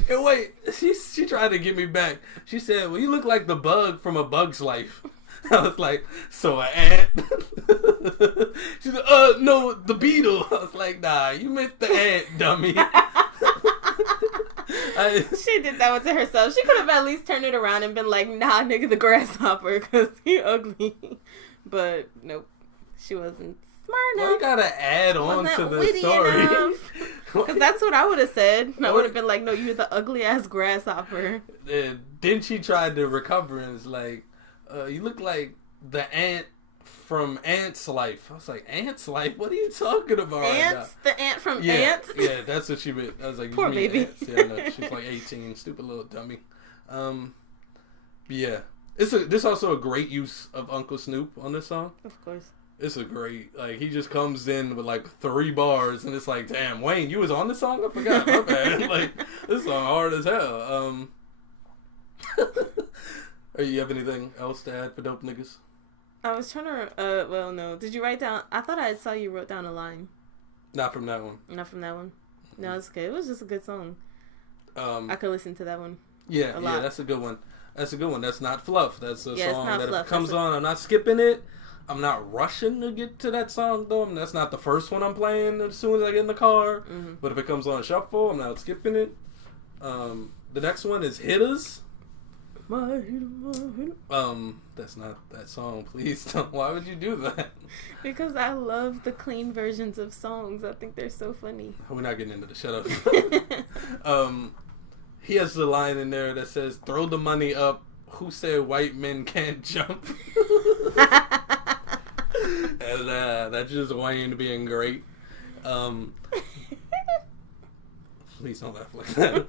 And wait, she tried to get me back. She said, well, you look like the bug from A Bug's Life. I was like, so an ant? She said, no, the beetle. I was like, nah, you meant the ant, dummy. She did that one to herself. She could have at least turned it around and been like, nah, nigga, the grasshopper, because he ugly. But nope, she wasn't smart enough. Well, you gotta add on to the story. Because that's what I would have said. I would have been like, no, you're the ugly ass grasshopper. Then she tried to recover and it's like, you look like the ant from Ant's Life. I was like, Ant's Life? What are you talking about Ants? right now? The ant from Ants? Yeah, that's what she meant. I was like, poor baby. Ants? Yeah, no, she's like 18. Stupid little dummy. Yeah. This also a great use of Uncle Snoop on this song. Of course. It's a great, he just comes in with 3 bars and it's like, damn, Wayne, you was on this song? I forgot, my bad. This song hard as hell. You have anything else to add for Dope Niggas? I was trying to, well, no. Did you write down, I thought I saw you wrote down a line. Not from that one. Not from that one? No, it's okay. It was just a good song. I could listen to that one. Yeah, that's a good one. That's a good one. That's not fluff. That's a song that fluff. If it comes on, I'm not skipping it. I'm not rushing to get to that song, though. That's not the first one I'm playing as soon as I get in the car. Mm-hmm. But if it comes on shuffle, I'm not skipping it. The next one is Hitters. That's not that song. Please don't. Why would you do that? Because I love the clean versions of songs. I think they're so funny. We're not getting into the shut up. He has the line in there that says, "Throw the money up. Who said white men can't jump?" And that's just Wayne being great. Please don't laugh like that.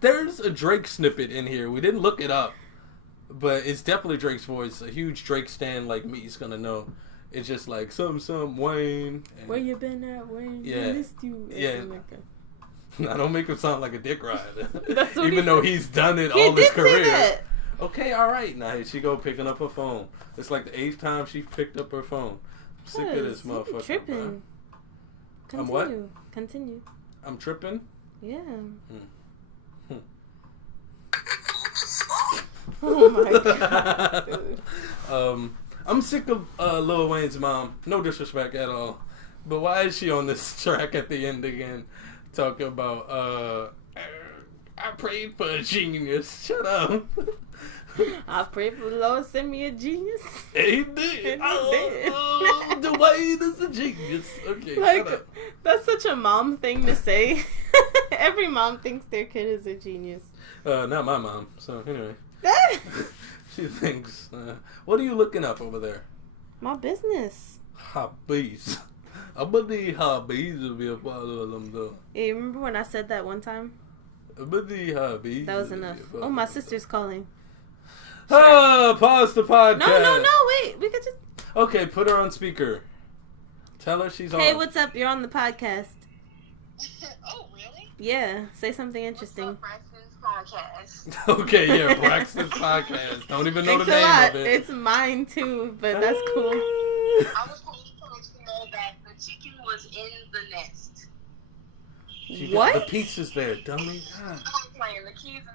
There's a Drake snippet in here. We didn't look it up, but it's definitely Drake's voice. A huge Drake stan like me is gonna know. It's just like some Wayne. And, where you been at, Wayne? Yeah, I missed you. Yeah. I don't make him sound like a dick rider. Even though he's done it all his career. Say that. Okay, all right. Now here she go picking up her phone. It's like the 8th time she picked up her phone. Sick of this motherfucker. Tripping. I'm what? Continue. I'm tripping? Yeah. Oh my god. Dude. I'm sick of Lil Wayne's mom. No disrespect at all. But why is she on this track at the end again? Talking about, I prayed for a genius. Shut up. I prayed for the Lord send me a genius. He did. Dwayne is a genius. Okay, like, shut up. That's such a mom thing to say. Every mom thinks their kid is a genius. Not my mom. So, anyway. She thinks, what are you looking up over there? My business. Hobbies. I believe hobbies will be a part of them, though. Hey, remember when I said that one time? I believe hobbies. That was enough. Oh, my sister's calling. Pause the podcast. No, wait. We could just... Okay, put her on speaker. Tell her she's on. Hey, what's up? You're on the podcast. Oh, really? Yeah, say something interesting. What's up, Braxton's podcast? Okay, yeah, Braxton's podcast. Don't even know Thanks the name a lot. of it. It's mine too, but that's cool. I was calling to let you know that the chicken was in the nest. What? The pizza's there, dummy. I'm playing. The keys in the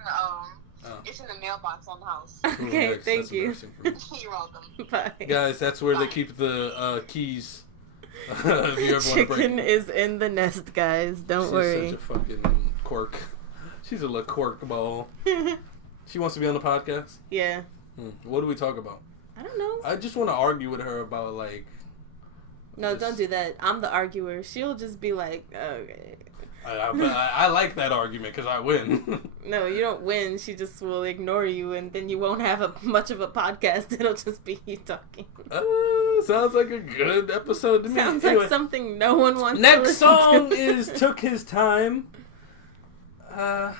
it's in the mailbox on the house. Okay, That's thank you. You're welcome. Bye. Guys, that's where they keep the keys. If you ever want to Chicken break. is in the nest, guys. Don't worry. She's such a fucking quirk. She's a little quirk ball. She wants to be on the podcast? Yeah. What do we talk about? I don't know. I just want to argue with her about, like... No, don't do that. I'm the arguer. She'll just be like, okay. I like that argument because I win. No, you don't win. She just will ignore you, and then you won't have much of a podcast. It'll just be you talking. Sounds like a good episode to me. Sounds Anyway, like something no one wants to next listen song to. is Took His Time. God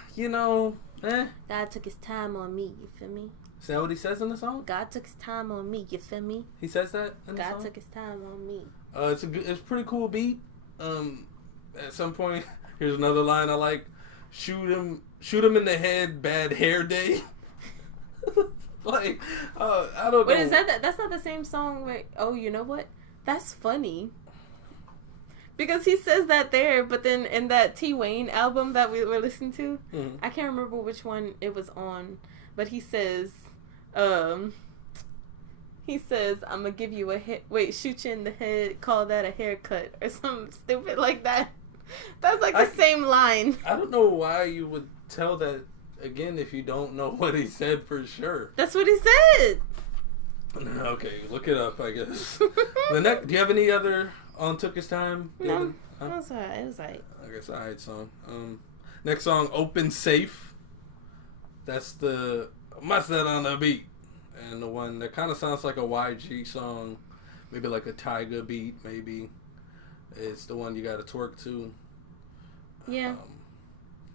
took his time on me, you feel me? Is that what he says in the song? God took his time on me, you feel me? He says that in the God song? took his time on me. It's a pretty cool beat. At some point, here's another line I like. Shoot him in the head, bad hair day. Like, I don't know. Wait, is that that's not the same song where, oh, you know what? That's funny. Because he says that there, but then in that T. Wayne album that we were listening to, I can't remember which one it was on, but he says, I'm gonna give you shoot you in the head, call that a haircut, or something stupid like that. That's like the same line. I don't know why you would tell that again if you don't know what he said for sure. That's what he said. Okay, look it up, I guess. Do you have any other on Took His Time? No. It was alright. It was alright. I guess alright song. Next song, Open Safe. That's the Mustard on the beat. And the one that kind of sounds like a YG song. Maybe like a Tyga beat, maybe. It's the one you gotta twerk to. Yeah.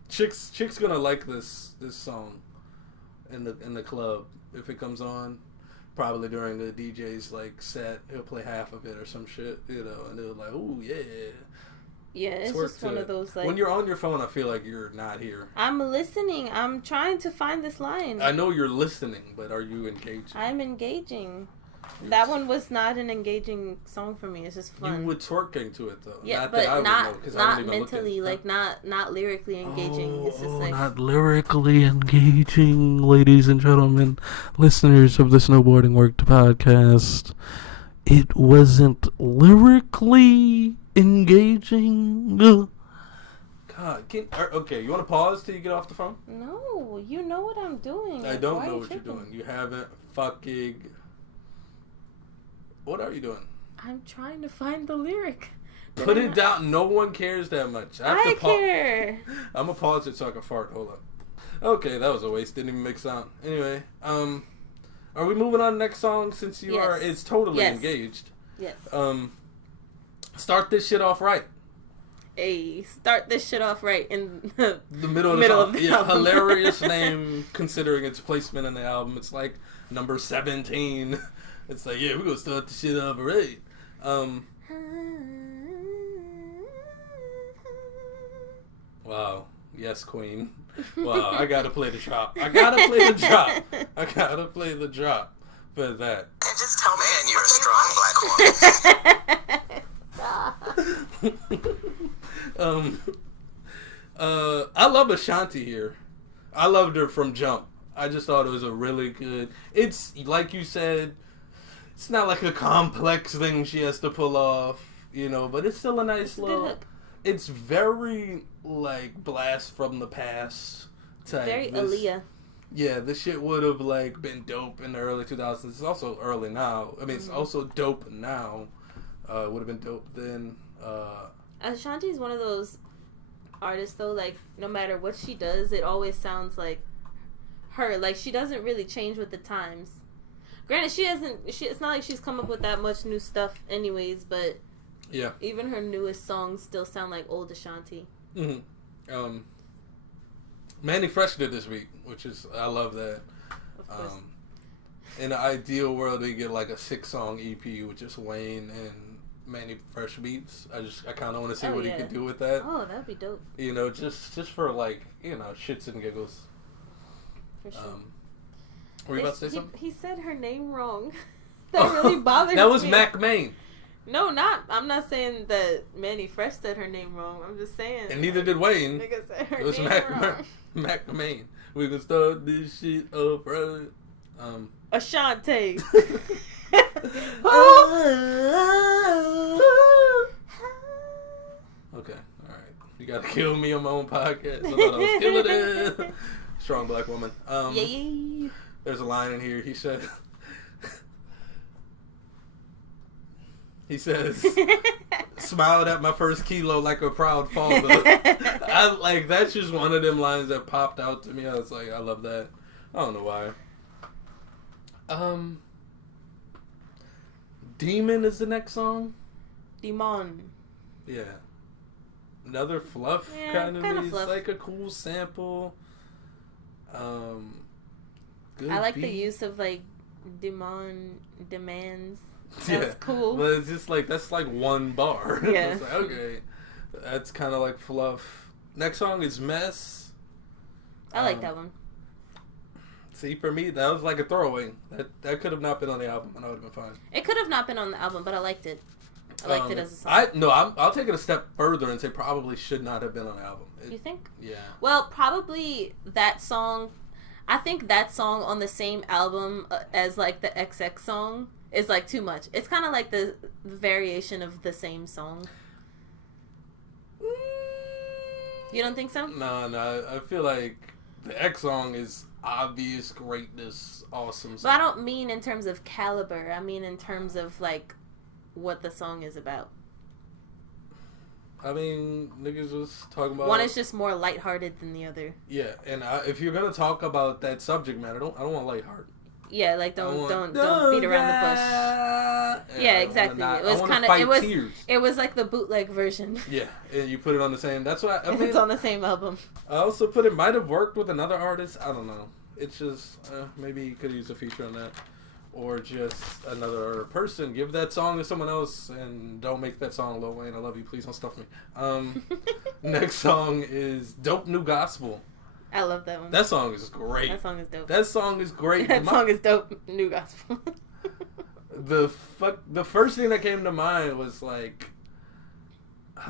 Chick's gonna like this song in the club if it comes on. Probably during the DJ's like set, he'll play half of it or some shit, and they're like, "Ooh, yeah." Yeah, it's just one of those like. When you're on your phone, I feel like you're not here. I'm listening. I'm trying to find this line. I know you're listening, but are you engaging? I'm engaging. That one was not an engaging song for me. It's just fun. You were twerking to it though. Yeah, but not mentally, like not lyrically engaging. It's just like not lyrically engaging, ladies and gentlemen, listeners of the Snowboarding Worked podcast. It wasn't lyrically engaging. God, okay, you want to pause till you get off the phone? No, you know what I'm doing. I don't know what you're doing. You haven't fucking. What are you doing? I'm trying to find the lyric. Put it down. No one cares that much. I care. I'm gonna pause it so I can fart. Hold up. Okay, that was a waste. Didn't even make sound. Anyway, are we moving on to the next song since you are? It's totally engaged. Yes. Start this shit off right. Hey, start this shit off right in the middle of the album. Hilarious name considering its placement in the album. It's like number 17. It's like, yeah, we're gonna start the shit off right. Wow. Yes, Queen. Wow, I gotta play the drop. I gotta play the drop for that. And just tell man you're a strong black I love Ashanti here. I loved her from jump. I just thought it was a really good. It's like you said. It's not like a complex thing she has to pull off, but it's still a nice little. It's very like blast from the past type. Very Aaliyah. Yeah, this shit would have like been dope in the early 2000s. It's also early now. I mean, it's also dope now. Would have been dope then. Ashanti's one of those artists though. Like no matter what she does, it always sounds like her. Like she doesn't really change with the times. Granted, it's not like she's come up with that much new stuff anyways, but yeah, even her newest songs still sound like old Ashanti. Mm-hmm. Manny Fresh did this week, which is, I love that. Of course. In an ideal world, they get like a 6-song EP with just Wayne and Manny Fresh beats. I kind of want to see what he could do with that. Oh, that'd be dope. Just for like, shits and giggles. For sure. Were you about to say something? He said her name wrong. That really bothers me. That was Mac Main. No, I'm not saying that Manny Fresh said her name wrong. I'm just saying. And neither did Wayne. Nigga said her it was name wrong. Mac Main. We can start this shit up right. Ashanti. Okay, alright. You gotta kill me on my own podcast. I thought I was killing it. Strong black woman. Yay. There's a line in here. He says, smiled at my first kilo like a proud father. That's just one of them lines that popped out to me. I was like, I love that. I don't know why. Demon is the next song. Demon. Yeah. Another fluff kind of piece. Like a cool sample. I like the use of like demands. That's cool. But it's just like that's like one bar. Yeah. It's like, okay, that's kind of like fluff. Next song is Mess. I like that one. See, for me, that was like a throwaway. That could have not been on the album, and I would have been fine. It could have not been on the album, but I liked it. I liked it as a song. I'll take it a step further and say probably should not have been on the album. You think? Yeah. Well, probably that song. I think that song on the same album as like the XX song is like too much. It's kind of like the variation of the same song. You don't think so? No. I feel like the X song is obvious greatness, awesome song. But I don't mean in terms of caliber. I mean in terms of like what the song is about. I mean, niggas was talking about... One is just more lighthearted than the other. Yeah, and if you're gonna talk about that subject matter, I don't want lighthearted. Yeah, like don't beat around the bush. Yeah, exactly. It was kind of it was like the bootleg version. Yeah, and you put it on the same. That's why I mean, it's on the same album. I also put it might have worked with another artist. I don't know. It's just maybe you could use a feature on that, or just another person. Give that song to someone else, and don't make that song Lil Wayne. I love you. Please don't stuff me. Next song is "Dope New Gospel." I love that one. That song is great. That song is dope. That song is great. That song is dope. New Gospel. The first thing that came to mind was like,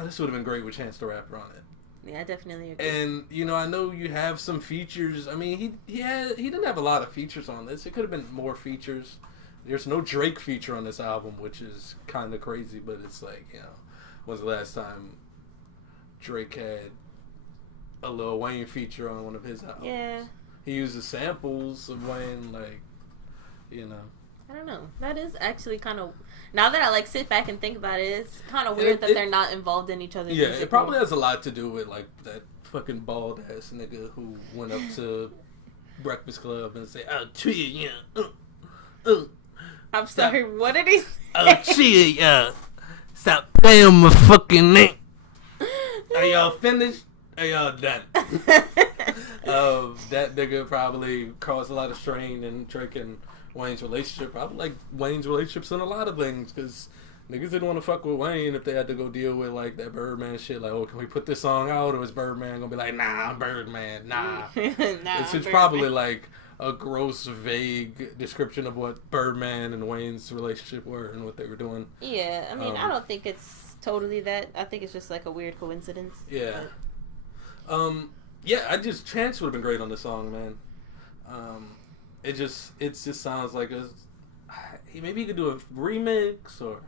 this would have been great with Chance the Rapper on it. Yeah, I definitely agree. And I know you have some features. I mean, he didn't have a lot of features on this. It could have been more features. There's no Drake feature on this album, which is kind of crazy. But it's like, when's the last time Drake had a Lil Wayne feature on one of his albums? Yeah. He uses samples of Wayne, like, I don't know. That is actually kind of... Now that I, sit back and think about it, it's kind of weird that they're not involved in each other's music. Yeah, it probably has a lot to do with, that fucking bald-ass nigga who went up to Breakfast Club and say, "Oh, chill, yeah. I'm sorry, what did he say? Oh, chill, yeah. Stop playing my fucking name. Are y'all finished? Are y'all done?" That nigga probably caused a lot of strain in Drake and Wayne's relationship. Probably like Wayne's relationships in a lot of things, because niggas didn't want to fuck with Wayne if they had to go deal with that Birdman shit. Like, can we put this song out, or is Birdman gonna be like, nah, I'm Birdman, nah? Nah, it's probably like, a gross, vague description of what Birdman and Wayne's relationship were and what they were doing. Yeah, I mean, I don't think it's totally that. I think it's just like a weird coincidence. Yeah. Yeah, Chance would have been great on this song, man. It just sounds like maybe you could do a remix or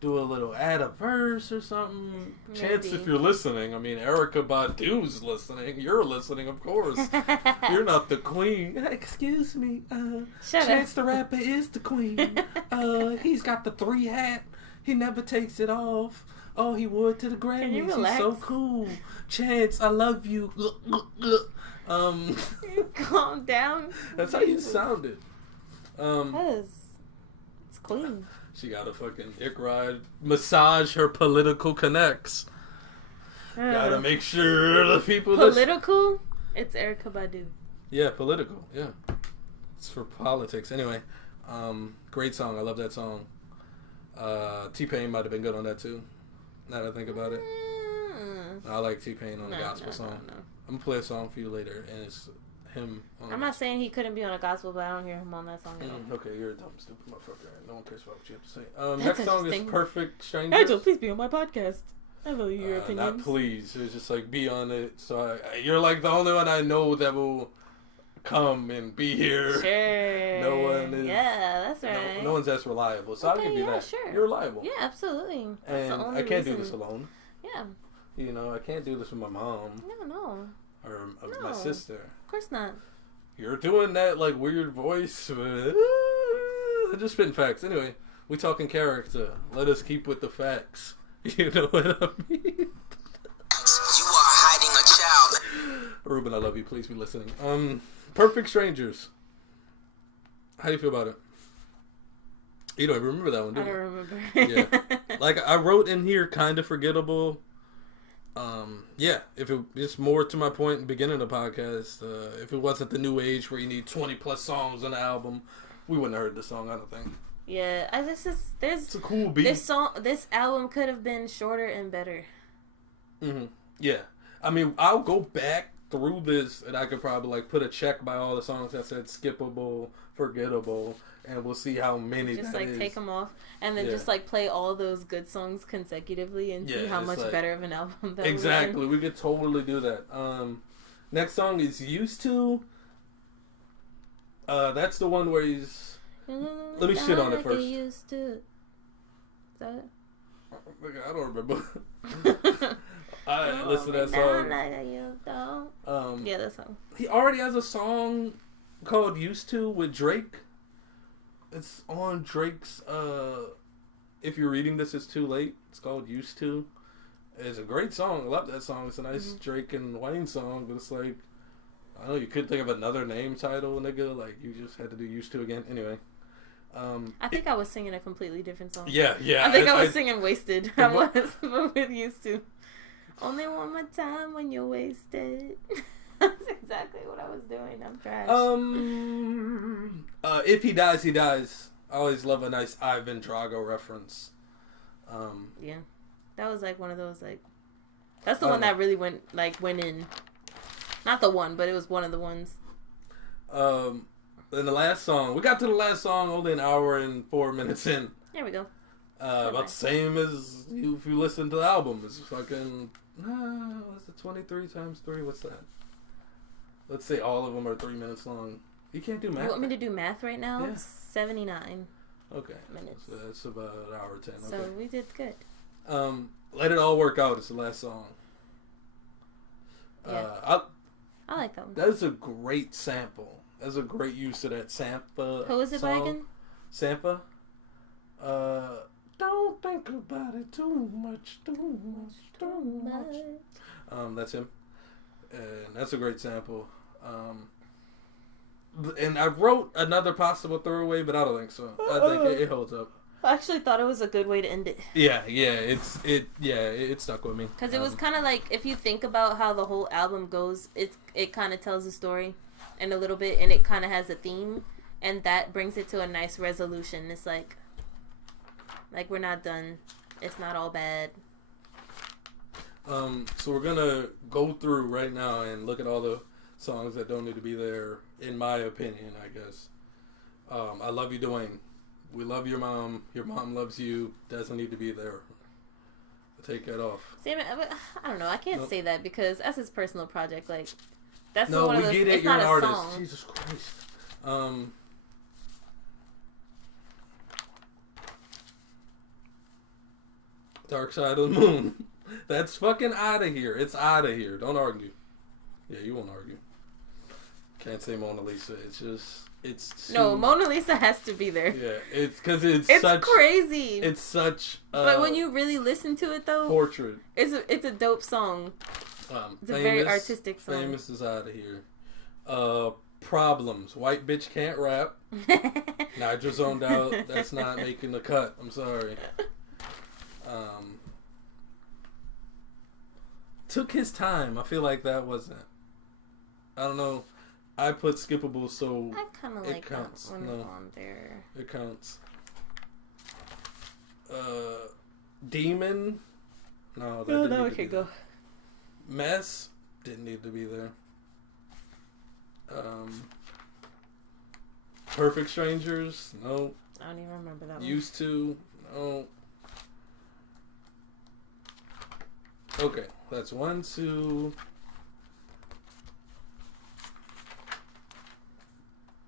do a little add a verse or something. Maybe. Chance, if you're listening, I mean, Erykah Badu's listening. You're listening, of course. You're not the queen. Excuse me. Chance the Rapper is the queen. He's got the 3 hat. He never takes it off. Oh, he wore it to the Grammys. He's so cool. Chance, I love you. Calm down. That's how you sounded. It's clean. She got a fucking dick ride. Massage her political connects. Gotta make sure the people... Political? It's Erykah Badu. Yeah, political. Yeah. It's for politics. Anyway, great song. I love that song. T-Pain might have been good on that too. Now that I think about it. I like T-Pain on a gospel song. No. I'm going to play a song for you later, and it's him on I'm not saying he couldn't be on a gospel, but I don't hear him on that song at all. Okay, you're a dumb, stupid motherfucker. No one cares about what you have to say. Next song is Perfect Strangers. Nigel, please be on my podcast. I value your opinions. Not please. It's just like, be on it. So you're like the only one I know that will come and be here. Sure. No one is. Yeah, that's right. No one's as reliable. So I can do that. Sure. You're reliable. Yeah, absolutely. That's and I can't do this alone. Yeah. You know, I can't do this with my mom. No. Or my sister. Of course not. You're doing that like weird voice. Just spitting facts. Anyway, we talking character. Let us keep with the facts. You know what I mean? You are hiding a child. Ruben, I love you. Please be listening. Perfect Strangers. How do you feel about it? You don't even remember that one, do you? I don't remember. Yeah. Like, I wrote in here, kind of forgettable. Yeah, if it just more to my point in the beginning of the podcast, if it wasn't the new age where you need 20 plus songs on the album, we wouldn't have heard this song, I don't think. Yeah, it's a cool beat. This album could have been shorter and better. Mm-hmm. Yeah. I mean, I'll go back through this and I could probably like put a check by all the songs that said skippable, forgettable, and we'll see how many just that like is. Take them off and then just like play all those good songs consecutively and see how much better of an album that exactly. We could totally do that. Next song is Used To. That's the one where he's... Let me shit on it first. Used to. Is that it? I don't remember. I listen to that song. Yeah, that song. He already has a song called Used To with Drake. It's on Drake's If You're Reading This It's Too Late. It's called Used To. It's a great song. I love that song. It's a nice Drake and Wayne song, but it's like, I don't know, you could think of another name title, nigga. Like, you just had to do Used To again. Anyway. I think I was singing a completely different song. Yeah. I think I was singing Wasted. I was, but with Used To. Only one more time when you're wasted. That's exactly what I was doing. I'm trash. If He Dies, He Dies. I always love a nice Ivan Drago reference. Yeah. That was like one of those, like, that's the one that really went in. Not the one, but it was one of the ones. In the last song, we got to the last song only an hour and 4 minutes in. There we go. About the same as if you listen to the album. It's fucking, what's it, 23 times 3? What's that? Let's say all of them are 3 minutes long. You can't do math. You want me to do math right now? Yeah. 79 okay. minutes. So that's about an hour 10. Okay. So we did good. Let It All Work Out is the last song. Yeah. I like that one. That is a great sample. That's a great use of that Sampa. Who is it by again? Sampa. Don't think about it too much. That's him. And that's a great sample. And I wrote another possible throwaway, but I don't think so. I think it holds up. I actually thought it was a good way to end it. Yeah, it stuck with me. Because it was kind of like, if you think about how the whole album goes, it kind of tells a story in a little bit, and it kind of has a theme, and that brings it to a nice resolution. It's like we're not done. It's not all bad. So we're gonna go through right now and look at all the songs that don't need to be there in my opinion, I guess. I love you, Dwayne. We love your mom. Your mom loves you. Doesn't need to be there. Take that off. See, I don't know. I can't say that because that's his personal project. Like, that's no, one we of those. get it. It's You're not an a artist. song. Jesus Christ. Dark Side of the Moon. That's fucking out of here. It's out of here. Don't argue. Yeah, you won't argue. Can't say Mona Lisa. It's no, Mona Lisa has to be there. Yeah, it's because it's such crazy. It's such. But when you really listen to it, though, portrait. It's a dope song. It's a very artistic song. Famous is out of here. Problems. White bitch can't rap. Nigel zoned out. That's not making the cut. I'm sorry. Took his time. I feel like that wasn't. I don't know. I put skippable, so I kind of like counts. That one on there. It counts. Demon. No, that could go. Mess didn't need to be there. Perfect Strangers. No. I don't even remember that one. Used to. No. Okay, that's 1, 2,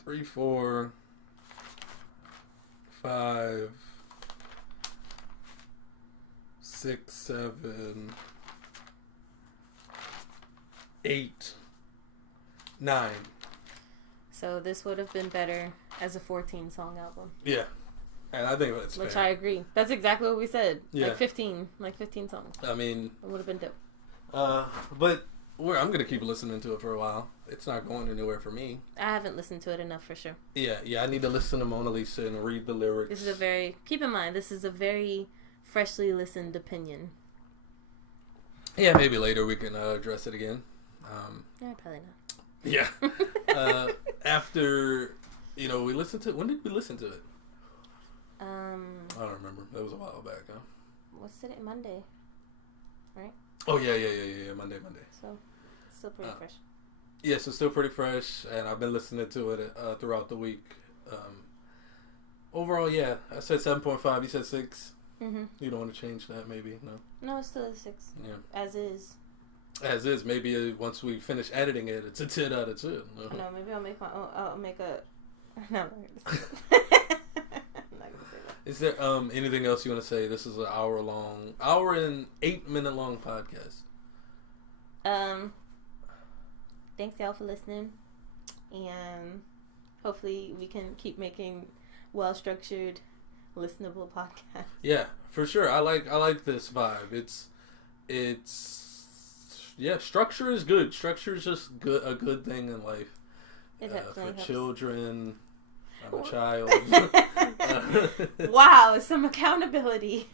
3, 4, 5, 6, 7, 8, 9. So this would have been better as a 14-song album. Yeah. And I think that's Which fair. I agree. That's exactly what we said. Yeah. Like 15 songs. I mean, it would have been dope. But I'm going to keep listening to it for a while. It's not going anywhere for me. I haven't listened to it enough for sure. Yeah, I need to listen to Mona Lisa and read the lyrics. Keep in mind, this is a very freshly listened opinion. Yeah, maybe later we can address it again. Yeah, probably not. Yeah. After, we listened to it. When did we listen to it? I don't remember. That was a while back, huh? What's today? Monday, right? Oh, yeah. Monday. So, it's still pretty fresh. Yeah, so still pretty fresh, and I've been listening to it throughout the week. Overall, yeah, I said 7.5. You said 6. Mm-hmm. You don't want to change that, maybe? No? No, it's still a 6. Yeah. As is. As is. Maybe once we finish editing it, it's a 10 out of 10. No, maybe I'll make my own. I'll make a... No, I'm not going to say that. Is there anything else you want to say? This is an hour and 8-minute long podcast. Thanks y'all for listening, and hopefully we can keep making well-structured, listenable podcasts. Yeah, for sure. I like this vibe. Structure is good. Structure is just a good thing in life. It definitely for helps. Children. I'm a child. Wow, some accountability.